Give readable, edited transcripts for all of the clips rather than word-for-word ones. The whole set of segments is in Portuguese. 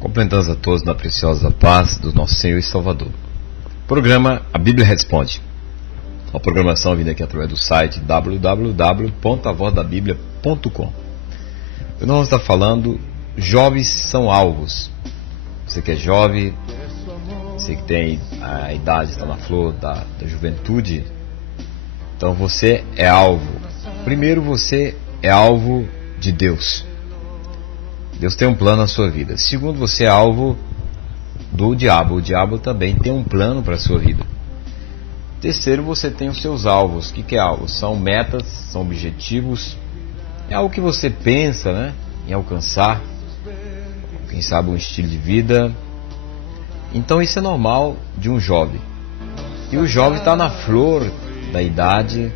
Cumprimentamos a todos na preciosa paz do nosso Senhor e Salvador. Programa A Bíblia Responde. A programação vindo aqui através do site www.avozdabiblia.com. Nós vamos estar falando jovens são alvos. Você que é jovem, você que tem a idade, está na flor da juventude, então você é alvo. Primeiro, você é alvo de Deus. Deus tem um plano na sua vida. Segundo, você é alvo do diabo. O diabo também tem um plano para a sua vida. Terceiro, você tem os seus alvos. O que é alvo? São metas, são objetivos. É algo que você pensa, em alcançar. Quem sabe um estilo de vida. Então isso é normal de um jovem. E o jovem está na flor da idade,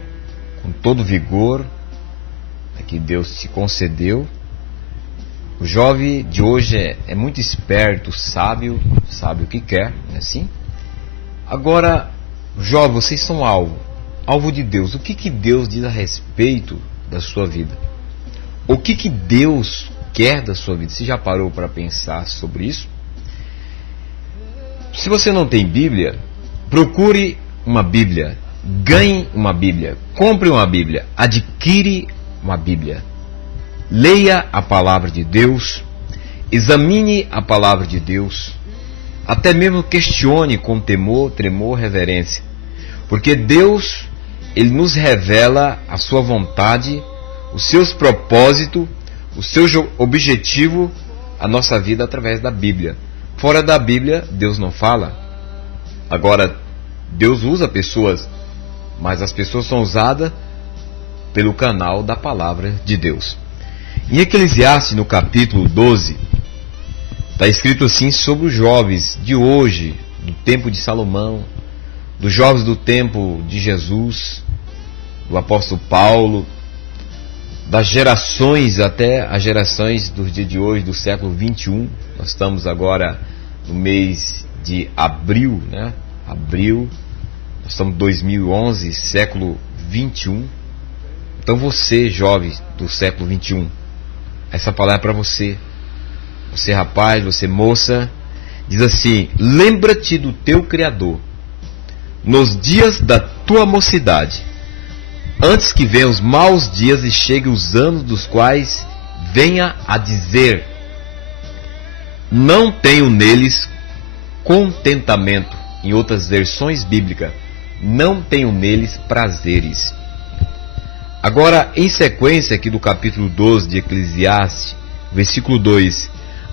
com todo vigor que Deus te concedeu. O jovem de hoje é muito esperto, sábio, sabe o que quer, não é assim? Agora, jovem, vocês são alvo de Deus. O que Deus diz a respeito da sua vida? O que Deus quer da sua vida? Você já parou para pensar sobre isso? Se você não tem Bíblia, procure uma Bíblia, ganhe uma Bíblia, compre uma Bíblia, adquire uma Bíblia. Leia a palavra de Deus, examine a palavra de Deus, até mesmo questione com temor, tremor, reverência, porque Deus, Ele nos revela a sua vontade, os seus propósitos, o seu objetivo, a nossa vida através da Bíblia. Fora da Bíblia, Deus não fala. Agora, Deus usa pessoas, mas as pessoas são usadas pelo canal da palavra de Deus. Em Eclesiastes, no capítulo 12, está escrito assim sobre os jovens de hoje, do tempo de Salomão, dos jovens do tempo de Jesus, do apóstolo Paulo, das gerações até as gerações dos dias de hoje, do século 21. Nós estamos agora no mês de abril, Abril, nós estamos em 2011, século 21. Então você, jovem do século 21, essa palavra é para você. Você, rapaz, você, moça, diz assim: lembra-te do teu Criador nos dias da tua mocidade, antes que venham os maus dias e cheguem os anos dos quais venha a dizer: não tenho neles contentamento. Em outras versões bíblicas, não tenho neles prazeres. Agora, em sequência aqui do capítulo 12 de Eclesiastes, versículo 2: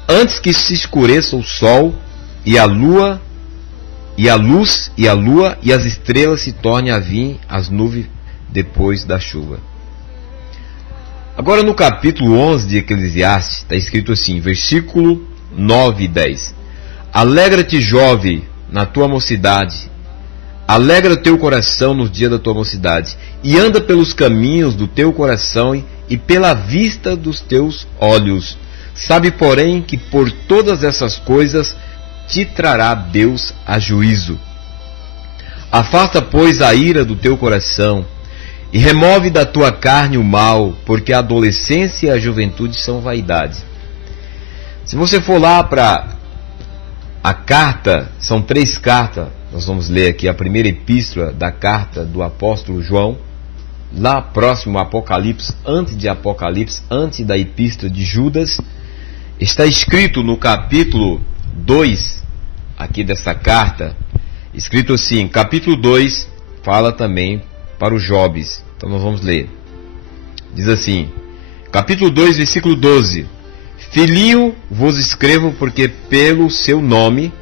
antes que se escureça o sol e a lua, e a luz e a lua e as estrelas se tornem a vir as nuvens depois da chuva. Agora no capítulo 11 de Eclesiastes está escrito assim, versículo 9 e 10: alegra-te, jovem, na tua mocidade, alegra o teu coração nos dias da tua mocidade, e anda pelos caminhos do teu coração e pela vista dos teus olhos. Sabe, porém, que por todas essas coisas te trará Deus a juízo. Afasta, pois, a ira do teu coração e remove da tua carne o mal, porque a adolescência e a juventude são vaidades. Se você for lá para a carta, são 3 cartas, nós vamos ler aqui a primeira epístola da carta do apóstolo João, lá próximo ao Apocalipse, antes da epístola de Judas, está escrito no capítulo 2, aqui dessa carta, escrito assim, capítulo 2, fala também para os jovens. Então nós vamos ler. Diz assim, capítulo 2, versículo 12: filhinho, vos escrevo porque pelo seu nome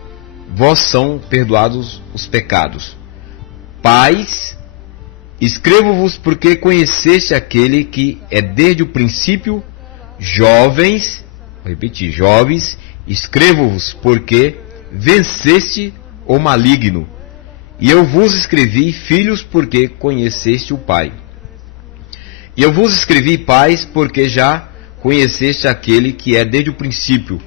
vós são perdoados os pecados. Pais, escrevo-vos porque conheceste aquele que é desde o princípio. Jovens, vou repetir, jovens, escrevo-vos porque venceste o maligno. E eu vos escrevi, filhos, porque conheceste o Pai. E eu vos escrevi, pais, porque já conheceste aquele que é desde o princípio.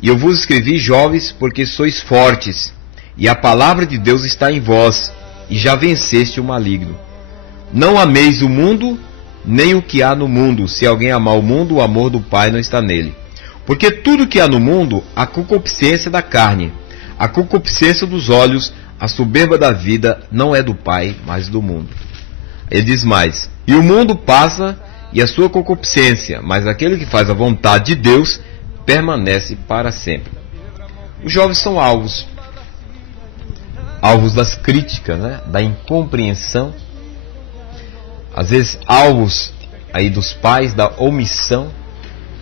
E eu vos escrevi, jovens, porque sois fortes, e a palavra de Deus está em vós, e já venceste o maligno. Não ameis o mundo, nem o que há no mundo. Se alguém amar o mundo, o amor do Pai não está nele. Porque tudo que há no mundo, a concupiscência da carne, a concupiscência dos olhos, a soberba da vida, não é do Pai, mas do mundo. Ele diz mais: e o mundo passa e a sua concupiscência, mas aquele que faz a vontade de Deus permanece para sempre. Os jovens são alvos das críticas, né? Da incompreensão, às vezes alvos aí dos pais, da omissão.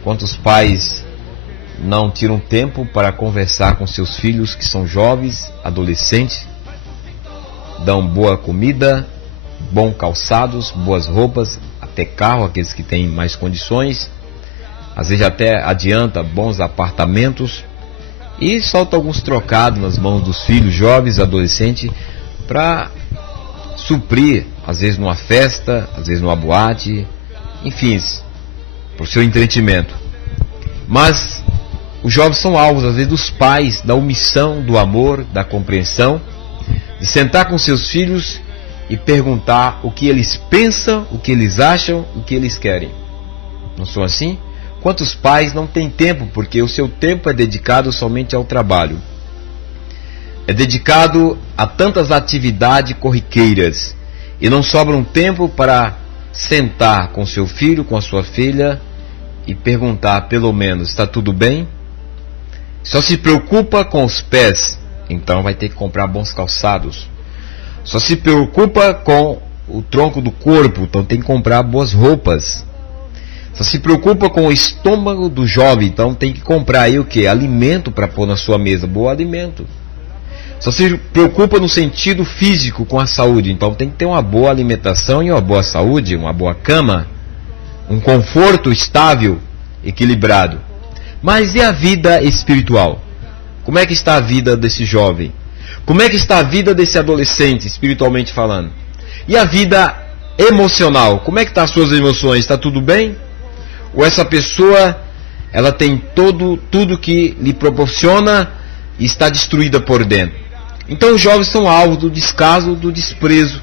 Quantos pais não tiram tempo para conversar com seus filhos que são jovens, adolescentes, dão boa comida, bons calçados, boas roupas, até carro, aqueles que têm mais condições, às vezes até adianta bons apartamentos, e solta alguns trocados nas mãos dos filhos jovens, adolescentes, para suprir, às vezes numa festa, às vezes numa boate, enfim, por seu entretenimento. Mas os jovens são alvos, às vezes, dos pais, da omissão, do amor, da compreensão, de sentar com seus filhos e perguntar o que eles pensam, o que eles acham, o que eles querem. Não são assim? Quantos pais não têm tempo, porque o seu tempo é dedicado somente ao trabalho? É dedicado a tantas atividades corriqueiras e não sobra um tempo para sentar com seu filho, com a sua filha e perguntar, pelo menos, está tudo bem? Só se preocupa com os pés, então vai ter que comprar bons calçados. Só se preocupa com o tronco do corpo, então tem que comprar boas roupas. Só se preocupa com o estômago do jovem, então tem que comprar aí o que? Alimento para pôr na sua mesa, bom alimento. Só se preocupa no sentido físico com a saúde, então tem que ter uma boa alimentação e uma boa saúde, uma boa cama, um conforto estável, equilibrado. Mas e a vida espiritual? Como é que está a vida desse jovem? Como é que está a vida desse adolescente, espiritualmente falando? E a vida emocional? Como é que estão as suas emoções? Está tudo bem? Ou essa pessoa, ela tem tudo que lhe proporciona e está destruída por dentro? Então os jovens são alvos do descaso, do desprezo,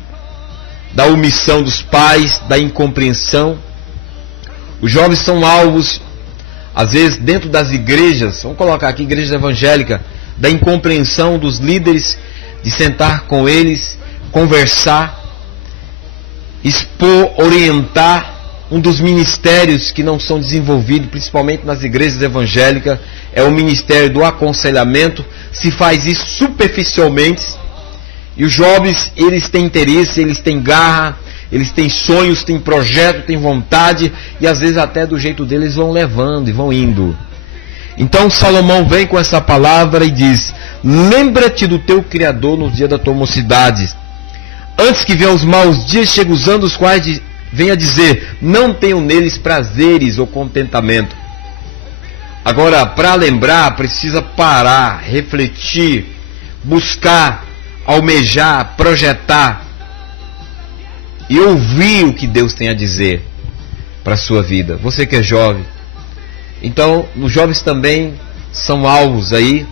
da omissão dos pais, da incompreensão. Os jovens são alvos, às vezes, dentro das igrejas, vamos colocar aqui igreja evangélica, da incompreensão dos líderes, de sentar com eles, conversar, expor, orientar. Um dos ministérios que não são desenvolvidos, principalmente nas igrejas evangélicas, é o ministério do aconselhamento. Se faz isso superficialmente. E os jovens, eles têm interesse, eles têm garra, eles têm sonhos, têm projeto, têm vontade, e às vezes até do jeito deles vão levando e vão indo. Então Salomão vem com essa palavra e diz: lembra-te do teu Criador nos dias da tua mocidade, antes que venham os maus dias, chegam os anos, os quais venha dizer, não tenho neles prazeres ou contentamento. Agora, para lembrar, precisa parar, refletir, buscar, almejar, projetar e ouvir o que Deus tem a dizer para a sua vida. Você que é jovem, então os jovens também são alvos aí,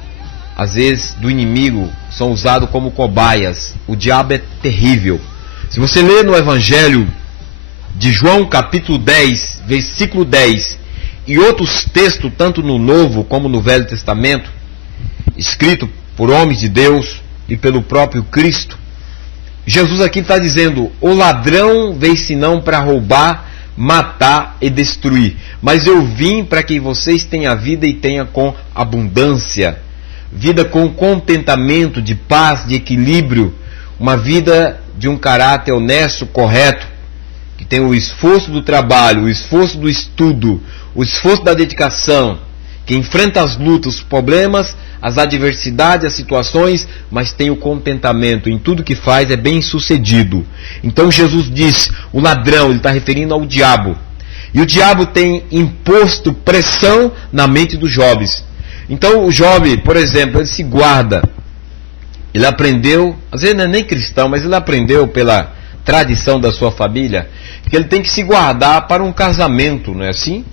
às vezes, do inimigo, são usados como cobaias. O diabo é terrível. Se você ler no Evangelho de João capítulo 10, versículo 10, e outros textos, tanto no Novo como no Velho Testamento, escrito por homens de Deus e pelo próprio Cristo, Jesus aqui está dizendo: o ladrão veio senão para roubar, matar e destruir, mas eu vim para que vocês tenham vida e tenham com abundância, vida com contentamento, de paz, de equilíbrio, uma vida de um caráter honesto, correto, que tem o esforço do trabalho, o esforço do estudo, o esforço da dedicação, que enfrenta as lutas, os problemas, as adversidades, as situações, mas tem o contentamento em tudo que faz, é bem sucedido. Então Jesus diz, o ladrão, ele está referindo ao diabo. E o diabo tem imposto pressão na mente dos jovens. Então o jovem, por exemplo, ele se guarda. Ele aprendeu, às vezes não é nem cristão, mas ele aprendeu pela tradição da sua família, que ele tem que se guardar para um casamento, não é assim?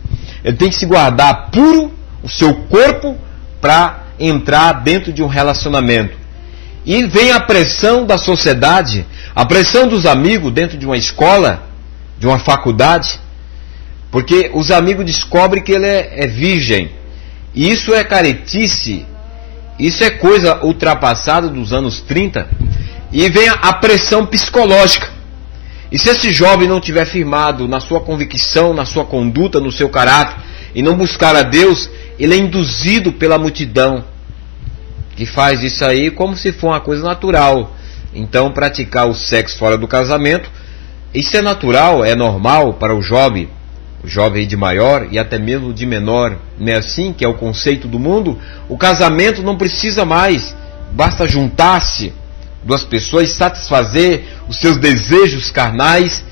Ele tem que se guardar puro, o seu corpo, para entrar dentro de um relacionamento. E vem a pressão da sociedade, a pressão dos amigos dentro de uma escola, de uma faculdade, porque os amigos descobrem que ele é virgem, E isso é caretice, isso é coisa ultrapassada dos anos 30, e vem a pressão psicológica. E se esse jovem não tiver firmado na sua convicção, na sua conduta, no seu caráter, e não buscar a Deus, ele é induzido pela multidão, que faz isso aí como se for uma coisa natural. Então, praticar o sexo fora do casamento, isso é natural, é normal para o jovem de maior e até mesmo de menor. Não é assim que é o conceito do mundo? O casamento não precisa mais, basta juntar-se duas pessoas, satisfazer os seus desejos carnais,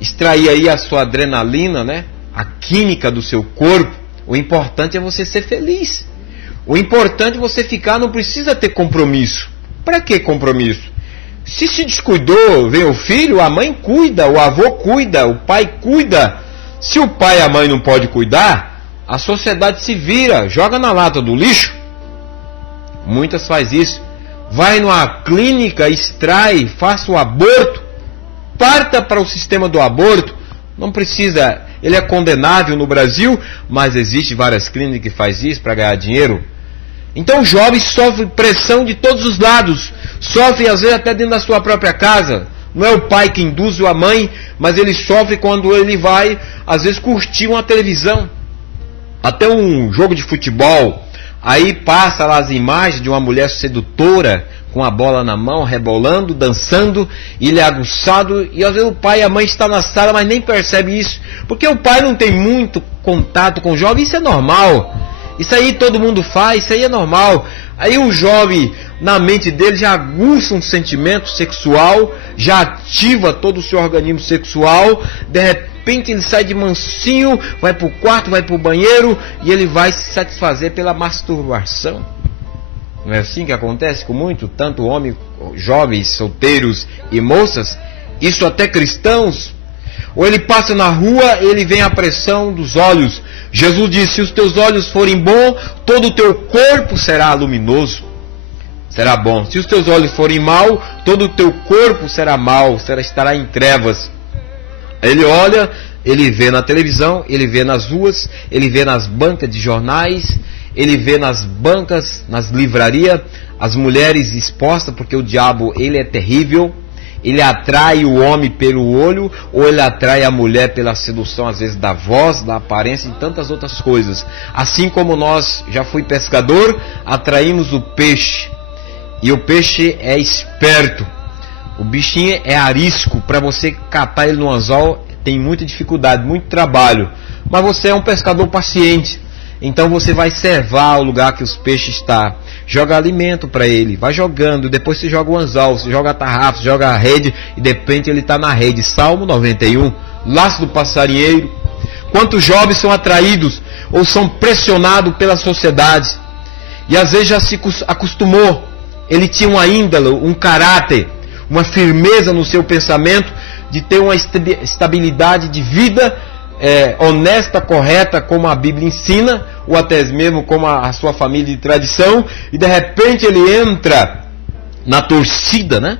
extrair aí a sua adrenalina, né? A química do seu corpo. O importante é você ser feliz. O importante é você ficar, não precisa ter compromisso. Para que compromisso? Se descuidou, vem o filho, a mãe cuida, o avô cuida, o pai cuida. Se o pai e a mãe não podem cuidar, a sociedade se vira, joga na lata do lixo. Muitas faz isso. Vai numa clínica, extrai, faça o aborto, parta para o sistema do aborto. Não precisa, ele é condenável no Brasil, mas existe várias clínicas que faz isso para ganhar dinheiro. Então o jovem sofre pressão de todos os lados, sofre às vezes até dentro da sua própria casa. Não é o pai que induz ou a mãe, mas ele sofre quando ele vai, às vezes, curtir uma televisão, até um jogo de futebol. Aí passa lá as imagens de uma mulher sedutora, com a bola na mão, rebolando, dançando, e ele é aguçado, e às vezes o pai e a mãe estão na sala, mas nem percebe isso, porque o pai não tem muito contato com o jovem. Isso é normal, isso aí todo mundo faz, isso aí é normal. Aí o jovem, na mente dele, já aguça um sentimento sexual, já ativa todo o seu organismo sexual, de repente ele sai de mansinho, vai para o quarto, vai para o banheiro, e ele vai se satisfazer pela masturbação. Não é assim que acontece com muito, tanto homens, jovens, solteiros e moças, isso até cristãos. Ou ele passa na rua, ele vem a pressão dos olhos. Jesus disse: se os teus olhos forem bons, todo o teu corpo será luminoso, será bom. Se os teus olhos forem mau, todo o teu corpo será mau, estará em trevas. Ele olha, ele vê na televisão, ele vê nas ruas, ele vê nas bancas de jornais, ele vê nas bancas, nas livrarias, as mulheres expostas, porque o diabo, ele é terrível. Ele atrai o homem pelo olho, ou ele atrai a mulher pela sedução, às vezes da voz, da aparência e tantas outras coisas. Assim como nós, já fui pescador, atraímos o peixe. E o peixe é esperto. O bichinho é arisco. Para você catar ele no anzol, tem muita dificuldade, muito trabalho. Mas você é um pescador paciente. Então você vai servar o lugar que os peixes estão. Joga alimento para ele, vai jogando, depois você joga o anzol, você joga a tarrafa, você joga a rede, e de repente ele está na rede. Salmo 91, laço do passarinheiro. Quantos jovens são atraídos ou são pressionados pela sociedade, e às vezes já se acostumou. Ele tinha uma índole, um caráter, uma firmeza no seu pensamento, de ter uma estabilidade de vida honesta, correta, como a Bíblia ensina, ou até mesmo como a sua família de tradição, e de repente ele entra na torcida, né?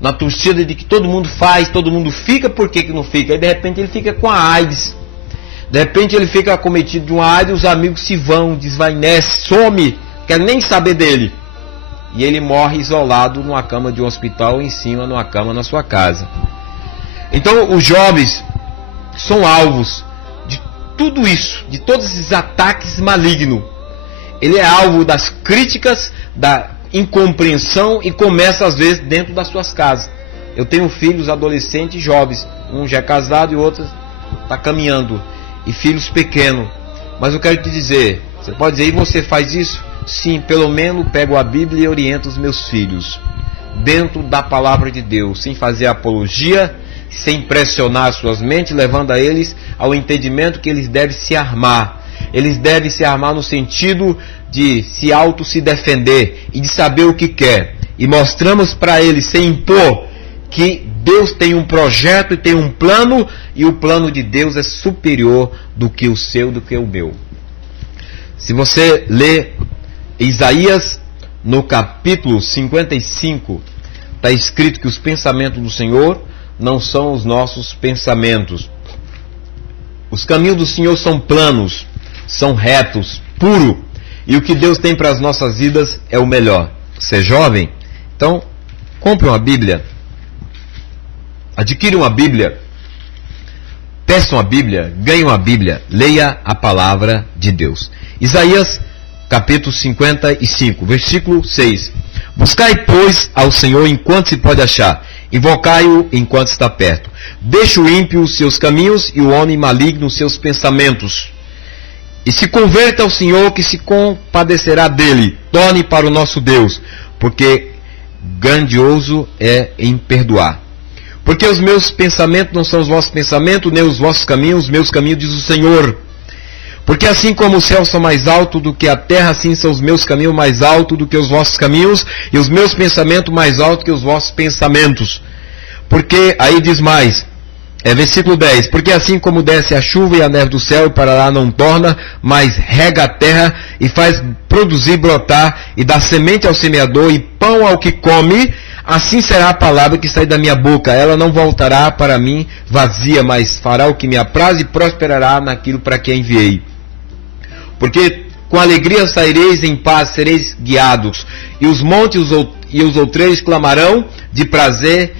Na torcida de que todo mundo faz, todo mundo fica, por que não fica? Aí de repente ele fica com a AIDS, de repente ele fica acometido de uma AIDS, os amigos se vão, desvanece, some, quer nem saber dele, e ele morre isolado numa cama de um hospital, ou em cima numa cama na sua casa. Então os jovens são alvos de tudo isso, de todos esses ataques malignos. Ele é alvo das críticas, da incompreensão, e começa às vezes dentro das suas casas. Eu tenho filhos adolescentes e jovens, um já é casado e o outro está caminhando, e filhos pequenos. Mas eu quero te dizer, você pode dizer: e você faz isso? Sim, pelo menos pego a Bíblia e oriento os meus filhos dentro da palavra de Deus, sem fazer apologia, sem pressionar suas mentes, levando a eles ao entendimento que eles devem se armar. Eles devem se armar no sentido de se defender e de saber o que quer. E mostramos para eles, sem impor, que Deus tem um projeto e tem um plano, e o plano de Deus é superior do que o seu, do que o meu. Se você lê Isaías, no capítulo 55, está escrito que os pensamentos do Senhor não são os nossos pensamentos. Os caminhos do Senhor são planos, são retos, puro. E o que Deus tem para as nossas vidas é o melhor. Você é jovem? Então, compre uma Bíblia. Adquire uma Bíblia. Peça uma Bíblia. Ganhe uma Bíblia. Leia a palavra de Deus. Isaías, capítulo 55, versículo 6. Buscai, pois, ao Senhor enquanto se pode achar. Invocai-o enquanto está perto. Deixe o ímpio os seus caminhos e o homem maligno os seus pensamentos. E se converta ao Senhor, que se compadecerá dele. Torne para o nosso Deus, porque grandioso é em perdoar. Porque os meus pensamentos não são os vossos pensamentos, nem os vossos caminhos, os meus caminhos, diz o Senhor. Porque assim como os céus são mais altos do que a terra, assim são os meus caminhos mais altos do que os vossos caminhos, e os meus pensamentos mais altos que os vossos pensamentos. Porque, aí diz mais, versículo 10, porque assim como desce a chuva e a neve do céu e para lá não torna, mas rega a terra e faz produzir, brotar, e dá semente ao semeador e pão ao que come, assim será a palavra que sai da minha boca. Ela não voltará para mim vazia, mas fará o que me apraz e prosperará naquilo para que a enviei. Porque com alegria saireis, em paz sereis guiados, e os montes e os outreiros clamarão de prazer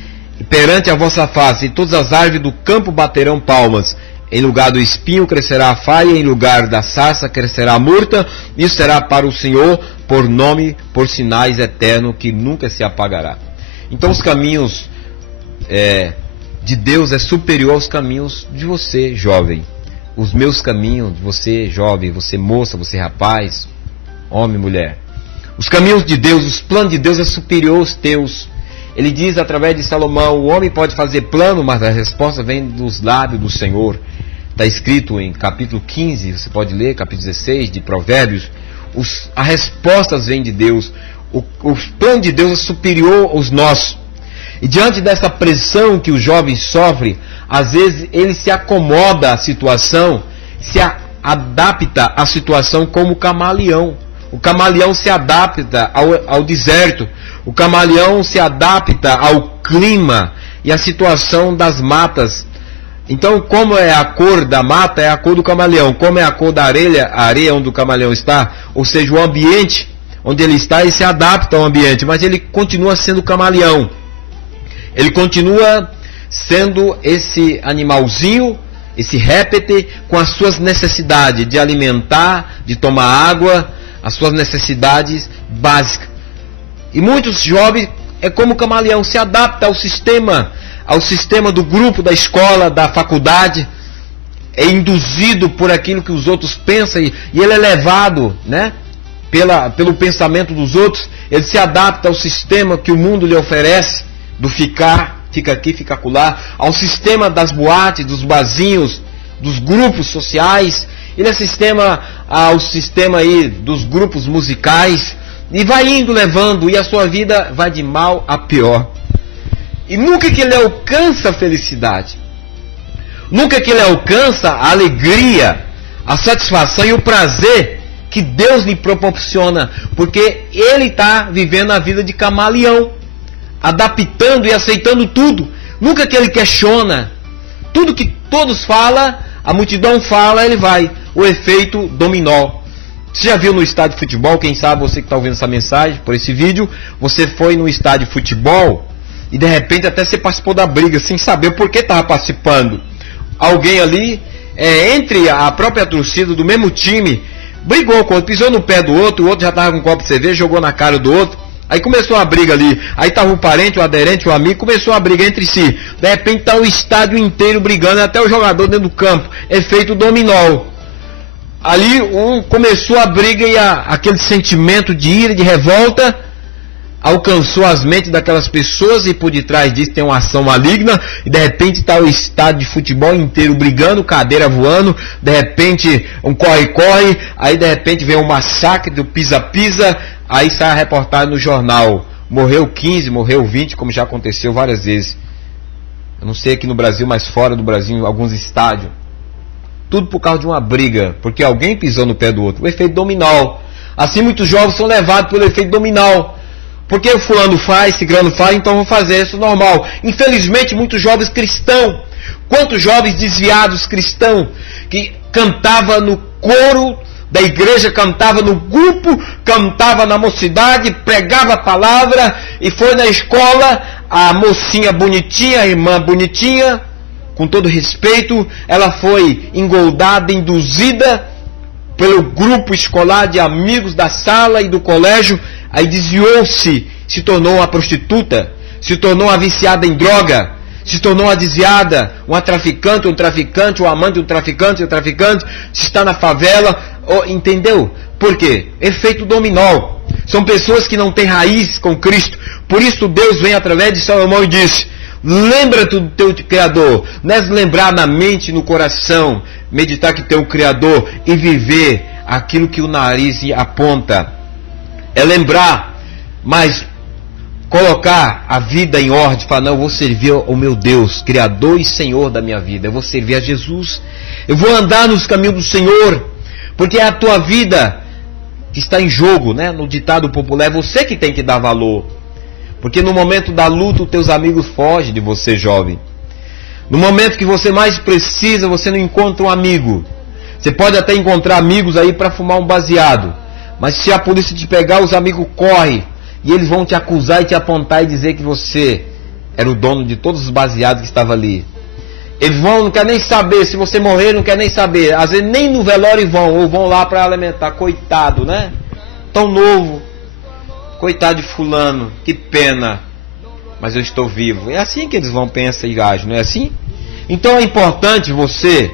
perante a vossa face, e todas as árvores do campo baterão palmas. Em lugar do espinho crescerá a faia, em lugar da sarça crescerá a murta. Isso será para o Senhor por nome, por sinais eternos que nunca se apagará. Então os caminhos de Deus é superior aos caminhos de você, jovem. Os meus caminhos, você, jovem, você, moça, você, rapaz, homem, mulher. Os caminhos de Deus, os planos de Deus é superior aos teus. Ele diz através de Salomão, o homem pode fazer plano, mas a resposta vem dos lábios do Senhor. Está escrito em capítulo 15, você pode ler, capítulo 16 de Provérbios. As respostas vêm de Deus. O plano de Deus é superior aos nossos. E diante dessa pressão que o jovem sofre, às vezes ele se acomoda à situação, se adapta à situação como camaleão. O camaleão se adapta ao deserto. O camaleão se adapta ao clima e à situação das matas. Então, como é a cor da mata, é a cor do camaleão. Como é a cor da areia, a areia onde o camaleão está, ou seja, o ambiente onde ele está, ele se adapta ao ambiente, mas ele continua sendo camaleão. Ele continua sendo esse animalzinho, esse réptil, com as suas necessidades de alimentar, de tomar água, as suas necessidades básicas. E muitos jovens é como camaleão, se adapta ao sistema do grupo, da escola, da faculdade, é induzido por aquilo que os outros pensam e ele é levado, né, pelo pensamento dos outros. Ele se adapta ao sistema que o mundo lhe oferece, do fica aqui, fica acolá, ao sistema das boates, dos barzinhos, dos grupos sociais. Ele é ao sistema aí dos grupos musicais, e vai indo levando, e a sua vida vai de mal a pior. E nunca que ele alcança a felicidade, nunca que ele alcança a alegria, a satisfação e o prazer que Deus lhe proporciona, porque ele está vivendo a vida de camaleão, adaptando e aceitando tudo. Nunca que ele questiona, tudo que todos falam, a multidão fala, ele vai. O efeito dominó. Você já viu no estádio de futebol? Quem sabe você que está ouvindo essa mensagem, por esse vídeo, você foi no estádio de futebol e de repente até você participou da briga sem saber por que estava participando. Alguém ali, entre a própria torcida do mesmo time, brigou com o outro, pisou no pé do outro, o outro já estava com um copo de cerveja, jogou na cara do outro. Aí começou a briga ali. Aí estava o parente, o aderente, o amigo, começou a briga entre si. De repente está o estádio inteiro brigando, até o jogador dentro do campo. Efeito dominó. Ali começou a briga e aquele sentimento de ira, de revolta, alcançou as mentes daquelas pessoas, e por detrás disso tem uma ação maligna, e de repente está o estádio de futebol inteiro brigando, cadeira voando, de repente um corre-corre, aí de repente vem um massacre do pisa-pisa, aí sai a reportagem no jornal, morreu 15, morreu 20, como já aconteceu várias vezes. Eu não sei aqui no Brasil, mas fora do Brasil, em alguns estádios. Tudo por causa de uma briga, porque alguém pisou no pé do outro. O efeito dominó. Assim muitos jovens são levados pelo efeito dominó. Porque o fulano faz, ciclano faz, então vou fazer isso normal. Infelizmente muitos jovens cristãos, quantos jovens desviados cristãos, que cantava no coro da igreja cantava no grupo, cantava na mocidade, pregava a palavra, e foi na escola, a mocinha bonitinha, a irmã bonitinha, com todo respeito, ela foi engoldada, induzida pelo grupo escolar de amigos da sala e do colégio, aí desviou-se, se tornou uma prostituta, se tornou uma viciada em droga, se tornou uma desviada, uma traficante, um amante, um traficante, se está na favela, entendeu? Por quê? Efeito dominó. São pessoas que não têm raiz com Cristo. Por isso Deus vem através de Salomão e disse: lembra-te do teu Criador. Não é lembrar na mente, no coração, meditar que tem um Criador e viver aquilo que o nariz aponta. É lembrar, mas colocar a vida em ordem, falar: não, eu vou servir ao meu Deus, Criador e Senhor da minha vida. Eu vou servir a Jesus. Eu vou andar nos caminhos do Senhor, porque é a tua vida que está em jogo, né? No ditado popular, é você que tem que dar valor. Porque no momento da luta, os teus amigos fogem de você, jovem. No momento que você mais precisa, você não encontra um amigo. Você pode até encontrar amigos aí para fumar um baseado, mas se a polícia te pegar, os amigos correm. E eles vão te acusar e te apontar e dizer que você era o dono de todos os baseados que estavam ali. Eles não querem nem saber, se você morrer, não querem nem saber. Às vezes nem no velório vão, ou vão lá para alimentar. Coitado, né? Tão novo. Coitado de fulano, que pena. Mas eu estou vivo. É assim que eles vão pensar e agem, não é assim? Então é importante você,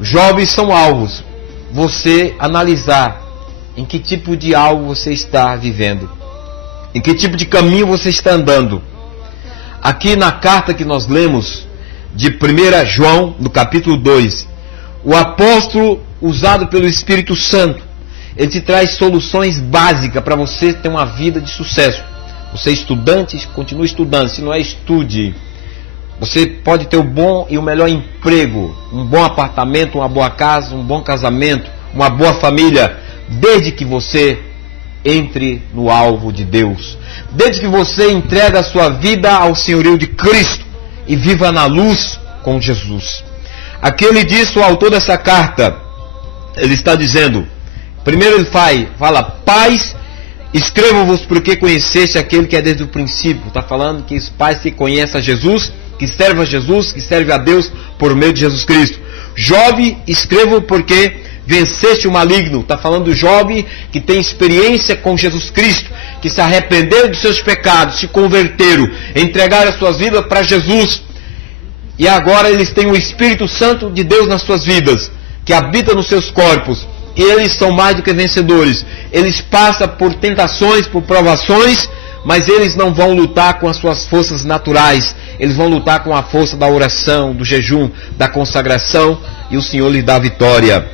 jovens são alvos, você analisar em que tipo de alvo você está vivendo, em que tipo de caminho você está andando. Aqui na carta que nós lemos de 1 João, no capítulo 2, o apóstolo, usado pelo Espírito Santo, ele te traz soluções básicas para você ter uma vida de sucesso. Você é estudante, continue estudando. Se não é, estude. Você pode ter o bom e o melhor emprego, um bom apartamento, uma boa casa, um bom casamento, uma boa família, desde que você entre no alvo de Deus, desde que você entregue a sua vida ao senhorio de Cristo e viva na luz com Jesus. Aqui ele diz, o autor dessa carta, ele está dizendo, primeiro ele fala: pais, escrevo-vos porque conheceste aquele que é desde o princípio. Está falando que os pais que conhecem a Jesus, que servem a Jesus, que servem a Deus por meio de Jesus Cristo. Jovem, escrevo porque venceste o maligno. Está falando do jovem que tem experiência com Jesus Cristo, que se arrependeram dos seus pecados, se converteram, entregaram as suas vidas para Jesus, e agora eles têm o Espírito Santo de Deus nas suas vidas, que habita nos seus corpos, e eles são mais do que vencedores. Eles passam por tentações, por provações, mas eles não vão lutar com as suas forças naturais. Eles vão lutar com a força da oração, do jejum, da consagração, e o Senhor lhes dá a vitória.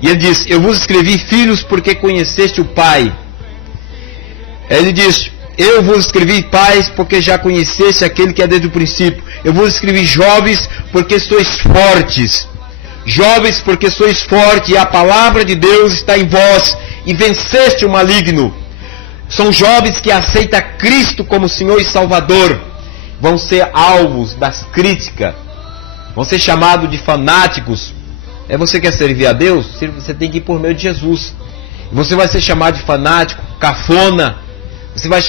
E ele diz: eu vos escrevi, filhos, porque conheceste o Pai. Ele diz: eu vos escrevi, pais, porque já conheceste aquele que é desde o princípio. Eu vos escrevi, jovens, porque sois fortes. Jovens, porque sois fortes, e a palavra de Deus está em vós, e venceste o maligno. São jovens que aceitam Cristo como Senhor e Salvador. Vão ser alvos das críticas, vão ser chamados de fanáticos. Você quer servir a Deus? Você tem que ir por meio de Jesus. Você vai ser chamado de fanático, cafona. Você vai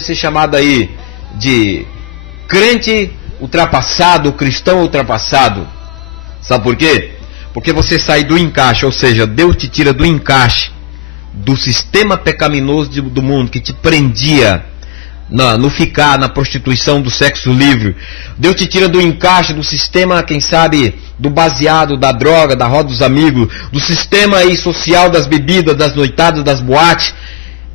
ser chamado aí de crente ultrapassado, cristão ultrapassado. Sabe por quê? Porque você sai do encaixe, ou seja, Deus te tira do encaixe do sistema pecaminoso do mundo que te prendia no ficar, na prostituição, do sexo livre. Deus te tira do encaixe do sistema, quem sabe, do baseado, da droga, da roda dos amigos, do sistema aí social das bebidas, das noitadas, das boates,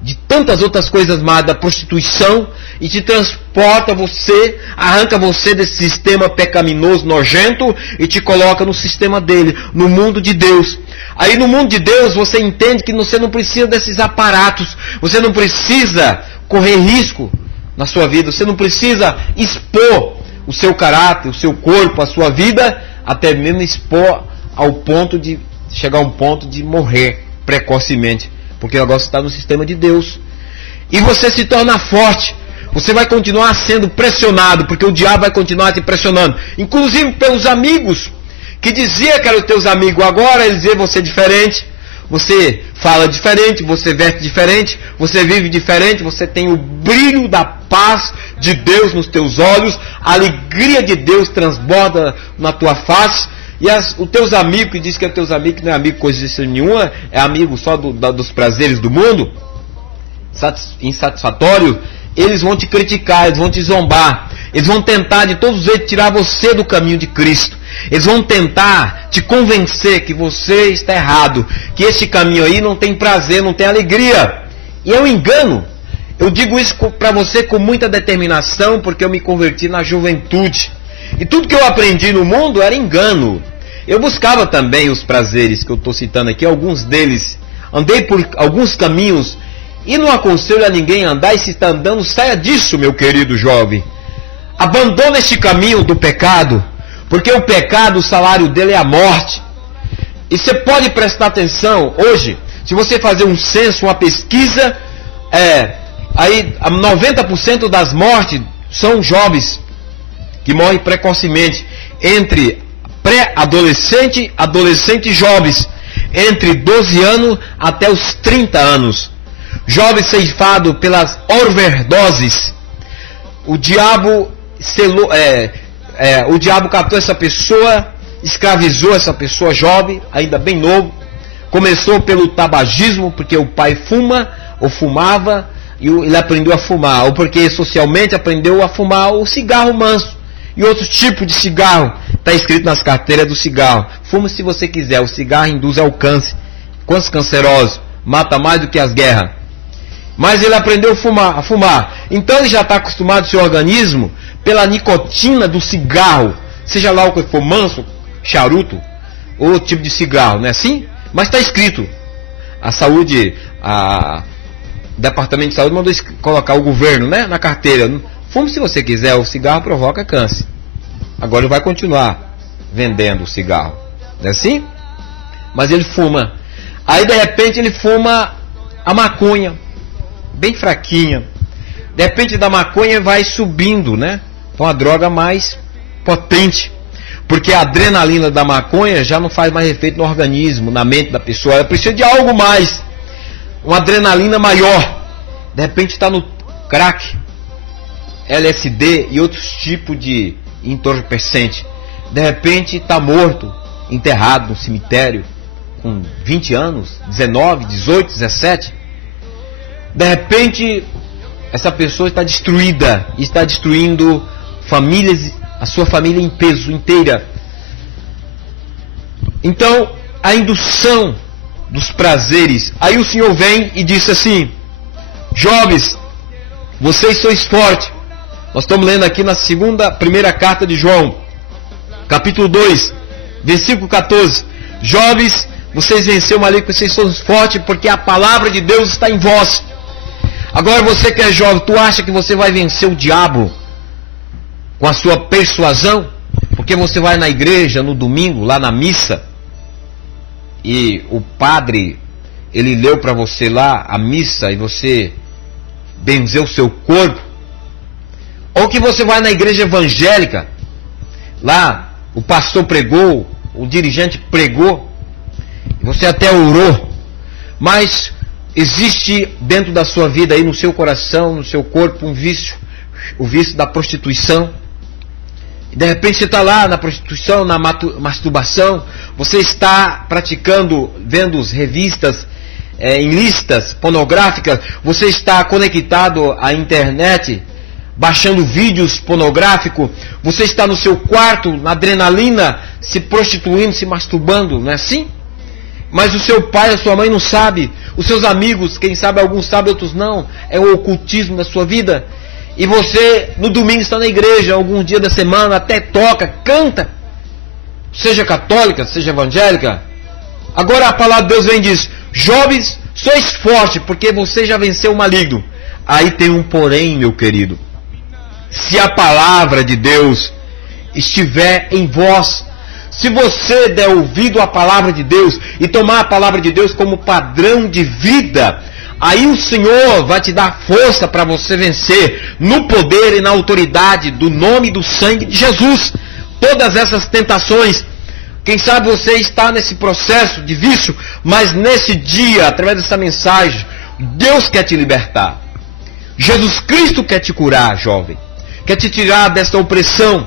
de tantas outras coisas mais, da prostituição, e te transporta você, arranca você desse sistema pecaminoso, nojento, e te coloca no sistema dele, no mundo de Deus. Aí no mundo de Deus você entende que você não precisa desses aparatos, você não precisa correr risco na sua vida, você não precisa expor o seu caráter, o seu corpo, a sua vida, até mesmo expor ao ponto de chegar a um ponto de morrer precocemente, porque agora você está no sistema de Deus. E você se torna forte. Você vai continuar sendo pressionado, porque o diabo vai continuar te pressionando, inclusive pelos amigos que dizia que eram teus amigos, agora eles veem você diferente, você fala diferente, você veste diferente, você vive diferente, você tem o brilho da paz de Deus nos teus olhos, a alegria de Deus transborda na tua face, e os teus amigos, que diz que é teus amigos, que não é amigo coisa nenhuma, é amigo só dos prazeres do mundo, insatisfatório, eles vão te criticar, eles vão te zombar, eles vão tentar de todos os jeitos tirar você do caminho de Cristo. Eles vão tentar te convencer que você está errado, que esse caminho aí não tem prazer, não tem alegria. E é um engano. Eu digo isso para você com muita determinação, porque eu me converti na juventude. E tudo que eu aprendi no mundo era engano. Eu buscava também os prazeres que eu estou citando aqui, alguns deles. Andei por alguns caminhos e não aconselho a ninguém a andar, e se está andando, saia disso, meu querido jovem. Abandona este caminho do pecado, porque o pecado, o salário dele é a morte. E você pode prestar atenção hoje, se você fazer um censo, uma pesquisa, aí 90% das mortes são jovens que morrem precocemente, entre pré-adolescente, adolescente e jovens, entre 12 anos até os 30 anos. Jovem ceifado pelas overdoses. O diabo captou essa pessoa, escravizou essa pessoa jovem, ainda bem novo. Começou pelo tabagismo, porque o pai fuma ou fumava e ele aprendeu a fumar, ou porque socialmente aprendeu a fumar o cigarro manso e outros tipos de cigarro. Está escrito nas carteiras do cigarro: fume se você quiser, o cigarro induz ao câncer, quantos cancerosos, mata mais do que as guerras. Mas ele aprendeu a fumar. Então ele já está acostumado, seu organismo, pela nicotina do cigarro, seja lá o que for, manso, charuto, ou outro tipo de cigarro, não é assim? Mas está escrito. A saúde, o Departamento de Saúde mandou colocar o governo, né, na carteira: fume se você quiser, o cigarro provoca câncer. Agora ele vai continuar vendendo o cigarro, não é assim? Mas ele fuma. Aí de repente ele fuma a maconha, bem fraquinha. De repente da maconha vai subindo, né? Uma droga mais potente, porque a adrenalina da maconha já não faz mais efeito no organismo, na mente da pessoa. Ela precisa de algo mais, uma adrenalina maior. De repente está no crack, LSD e outros tipos de entorpecente. De repente está morto, enterrado no cemitério, com 20 anos, 19, 18, 17. De repente essa pessoa está destruída, está destruindo famílias, a sua família em peso inteira. Então, a indução dos prazeres. Aí o Senhor vem e disse assim: jovens, vocês sois fortes. Nós estamos lendo aqui na primeira carta de João, capítulo 2, versículo 14. Jovens, vocês venceram o maligno, vocês são fortes, porque a palavra de Deus está em vós. Agora você que é jovem, tu acha que você vai vencer o diabo com a sua persuasão? Porque você vai na igreja no domingo, lá na missa, e o padre, ele leu para você lá a missa, e você benzeu o seu corpo. Ou que você vai na igreja evangélica, lá o pastor pregou, o dirigente pregou, você até orou, mas existe dentro da sua vida aí, no seu coração, no seu corpo, um vício, o vício da prostituição. E de repente você está lá na prostituição, na masturbação, você está praticando, vendo as revistas ilícitas, pornográficas, você está conectado à internet, baixando vídeos pornográficos, você está no seu quarto, na adrenalina, se prostituindo, se masturbando, não é assim? Mas o seu pai, a sua mãe não sabe, os seus amigos, quem sabe alguns sabem, outros não, é o ocultismo da sua vida. E você no domingo está na igreja, alguns dias da semana, até toca, canta, seja católica, seja evangélica. Agora a palavra de Deus vem e diz: jovens, sois fortes, porque você já venceu o maligno. Aí tem um porém, meu querido: se a palavra de Deus estiver em vós, se você der ouvido à palavra de Deus e tomar a palavra de Deus como padrão de vida, aí o Senhor vai te dar força para você vencer, no poder e na autoridade do nome e do sangue de Jesus, todas essas tentações. Quem sabe você está nesse processo de vício, mas nesse dia, através dessa mensagem, Deus quer te libertar. Jesus Cristo quer te curar, jovem. Quer te tirar dessa opressão.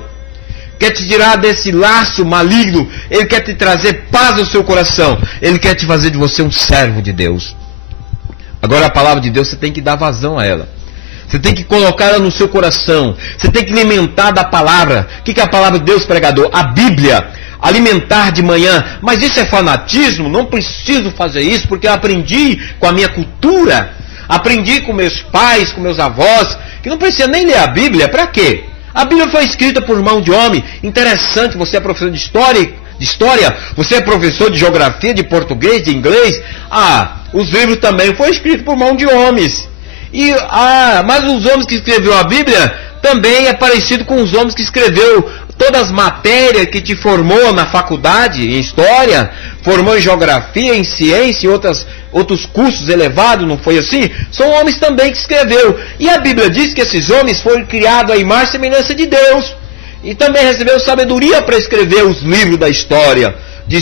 Quer te tirar desse laço maligno. Ele quer te trazer paz ao seu coração. Ele quer te fazer de você um servo de Deus. Agora a palavra de Deus, você tem que dar vazão a ela. Você tem que colocar ela no seu coração. Você tem que alimentar da palavra. O que é a palavra de Deus, pregador? A Bíblia. Alimentar de manhã. Mas isso é fanatismo? Não preciso fazer isso, porque eu aprendi com a minha cultura. Aprendi com meus pais, com meus avós, que não precisa nem ler a Bíblia. Para quê? A Bíblia foi escrita por mão de homem. Interessante, você é professor de história, você é professor de geografia, de português, de inglês. Os livros também foram escritos por mão de homens. Mas os homens que escreveram a Bíblia também é parecido com os homens que escreveu todas as matérias que te formou na faculdade, em história, formou em geografia, em ciência e outros cursos elevados, não foi assim? São homens também que escreveu. E a Bíblia diz que esses homens foram criados à imagem e semelhança de Deus. E também recebeu sabedoria para escrever os livros da história, de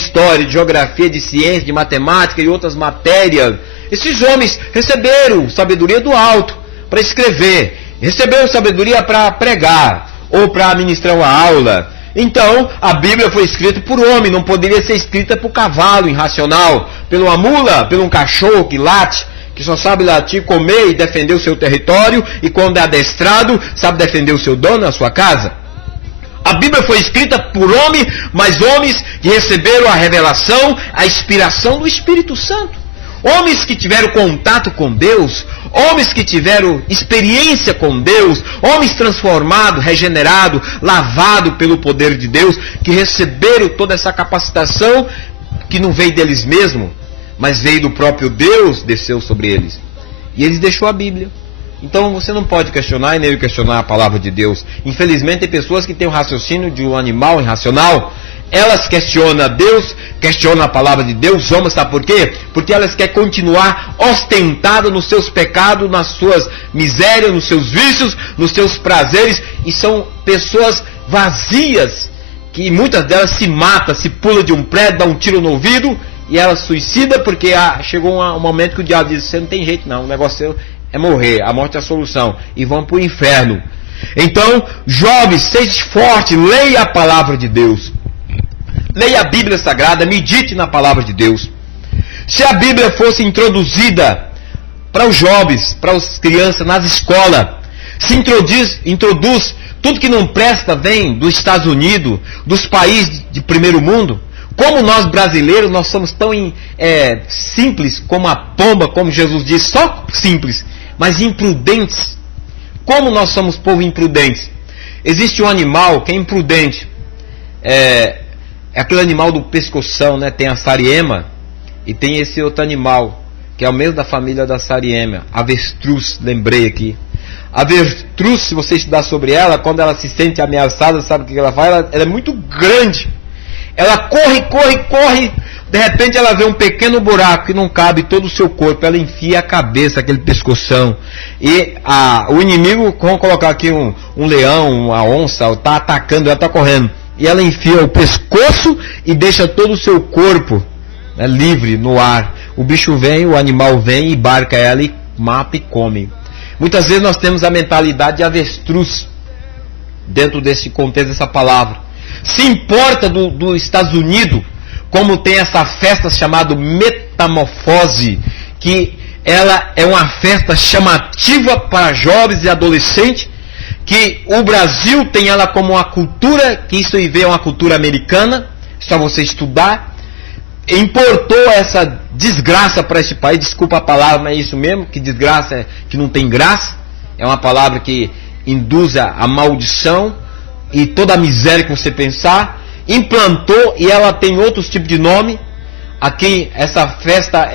geografia, de ciência, de matemática e outras matérias. Esses homens receberam sabedoria do alto para escrever, receberam sabedoria para pregar ou para ministrar uma aula. Então, a Bíblia foi escrita por homem, não poderia ser escrita por cavalo irracional, por uma mula, por um cachorro que late, que só sabe latir, comer e defender o seu território, e quando é adestrado, sabe defender o seu dono, a sua casa. A Bíblia foi escrita por homem, mas homens que receberam a revelação, a inspiração do Espírito Santo. Homens que tiveram contato com Deus, homens que tiveram experiência com Deus, homens transformados, regenerados, lavados pelo poder de Deus, que receberam toda essa capacitação que não veio deles mesmos, mas veio do próprio Deus, desceu sobre eles. E eles deixou a Bíblia. Então você não pode questionar e nem questionar a palavra de Deus. Infelizmente tem pessoas que têm o raciocínio de um animal irracional. Elas questionam a Deus, questionam a palavra de Deus. Homens, sabe por quê? Porque elas querem continuar ostentadas nos seus pecados, nas suas misérias, nos seus vícios, nos seus prazeres. E são pessoas vazias, que muitas delas se matam, se pulam de um prédio, dá um tiro no ouvido e elas suicidam porque chegou um momento que o diabo diz: você não tem jeito não, o negócio é morrer, a morte é a solução, e vão para o inferno. Então, jovens, seja forte, leia a palavra de Deus. Leia a Bíblia Sagrada, medite na palavra de Deus. Se a Bíblia fosse introduzida para os jovens, para as crianças, nas escolas, se introduz tudo que não presta vem dos Estados Unidos, dos países de primeiro mundo. Como nós brasileiros, nós somos tão simples como a pomba, como Jesus disse, só simples, mas imprudentes. Como nós somos povo imprudentes. Existe um animal que é imprudente. É aquele animal do pescoção, né? Tem a sariema e tem esse outro animal, que é o mesmo da família da sariema, avestruz, lembrei aqui. A avestruz, se você estudar sobre ela, quando ela se sente ameaçada, sabe o que ela faz? Ela é muito grande. Ela corre, de repente ela vê um pequeno buraco que não cabe todo o seu corpo, ela enfia a cabeça, aquele pescoção, e o inimigo, vamos colocar aqui um leão, uma onça, está atacando, ela está correndo, e ela enfia o pescoço e deixa todo o seu corpo, né, livre no ar. O bicho vem, o animal vem e barca ela e mata e come. Muitas vezes nós temos a mentalidade de avestruz dentro desse contexto dessa palavra. Se importa dos Estados Unidos, como tem essa festa chamada Metamorfose, que ela é uma festa chamativa para jovens e adolescentes, que o Brasil tem ela como uma cultura, que isso aí é uma cultura americana, só você estudar, importou essa desgraça para esse país, desculpa a palavra, mas é isso mesmo, que desgraça é que não tem graça, é uma palavra que induz a maldição, e toda a miséria que você pensar, implantou, e ela tem outros tipos de nome. Aqui, essa festa,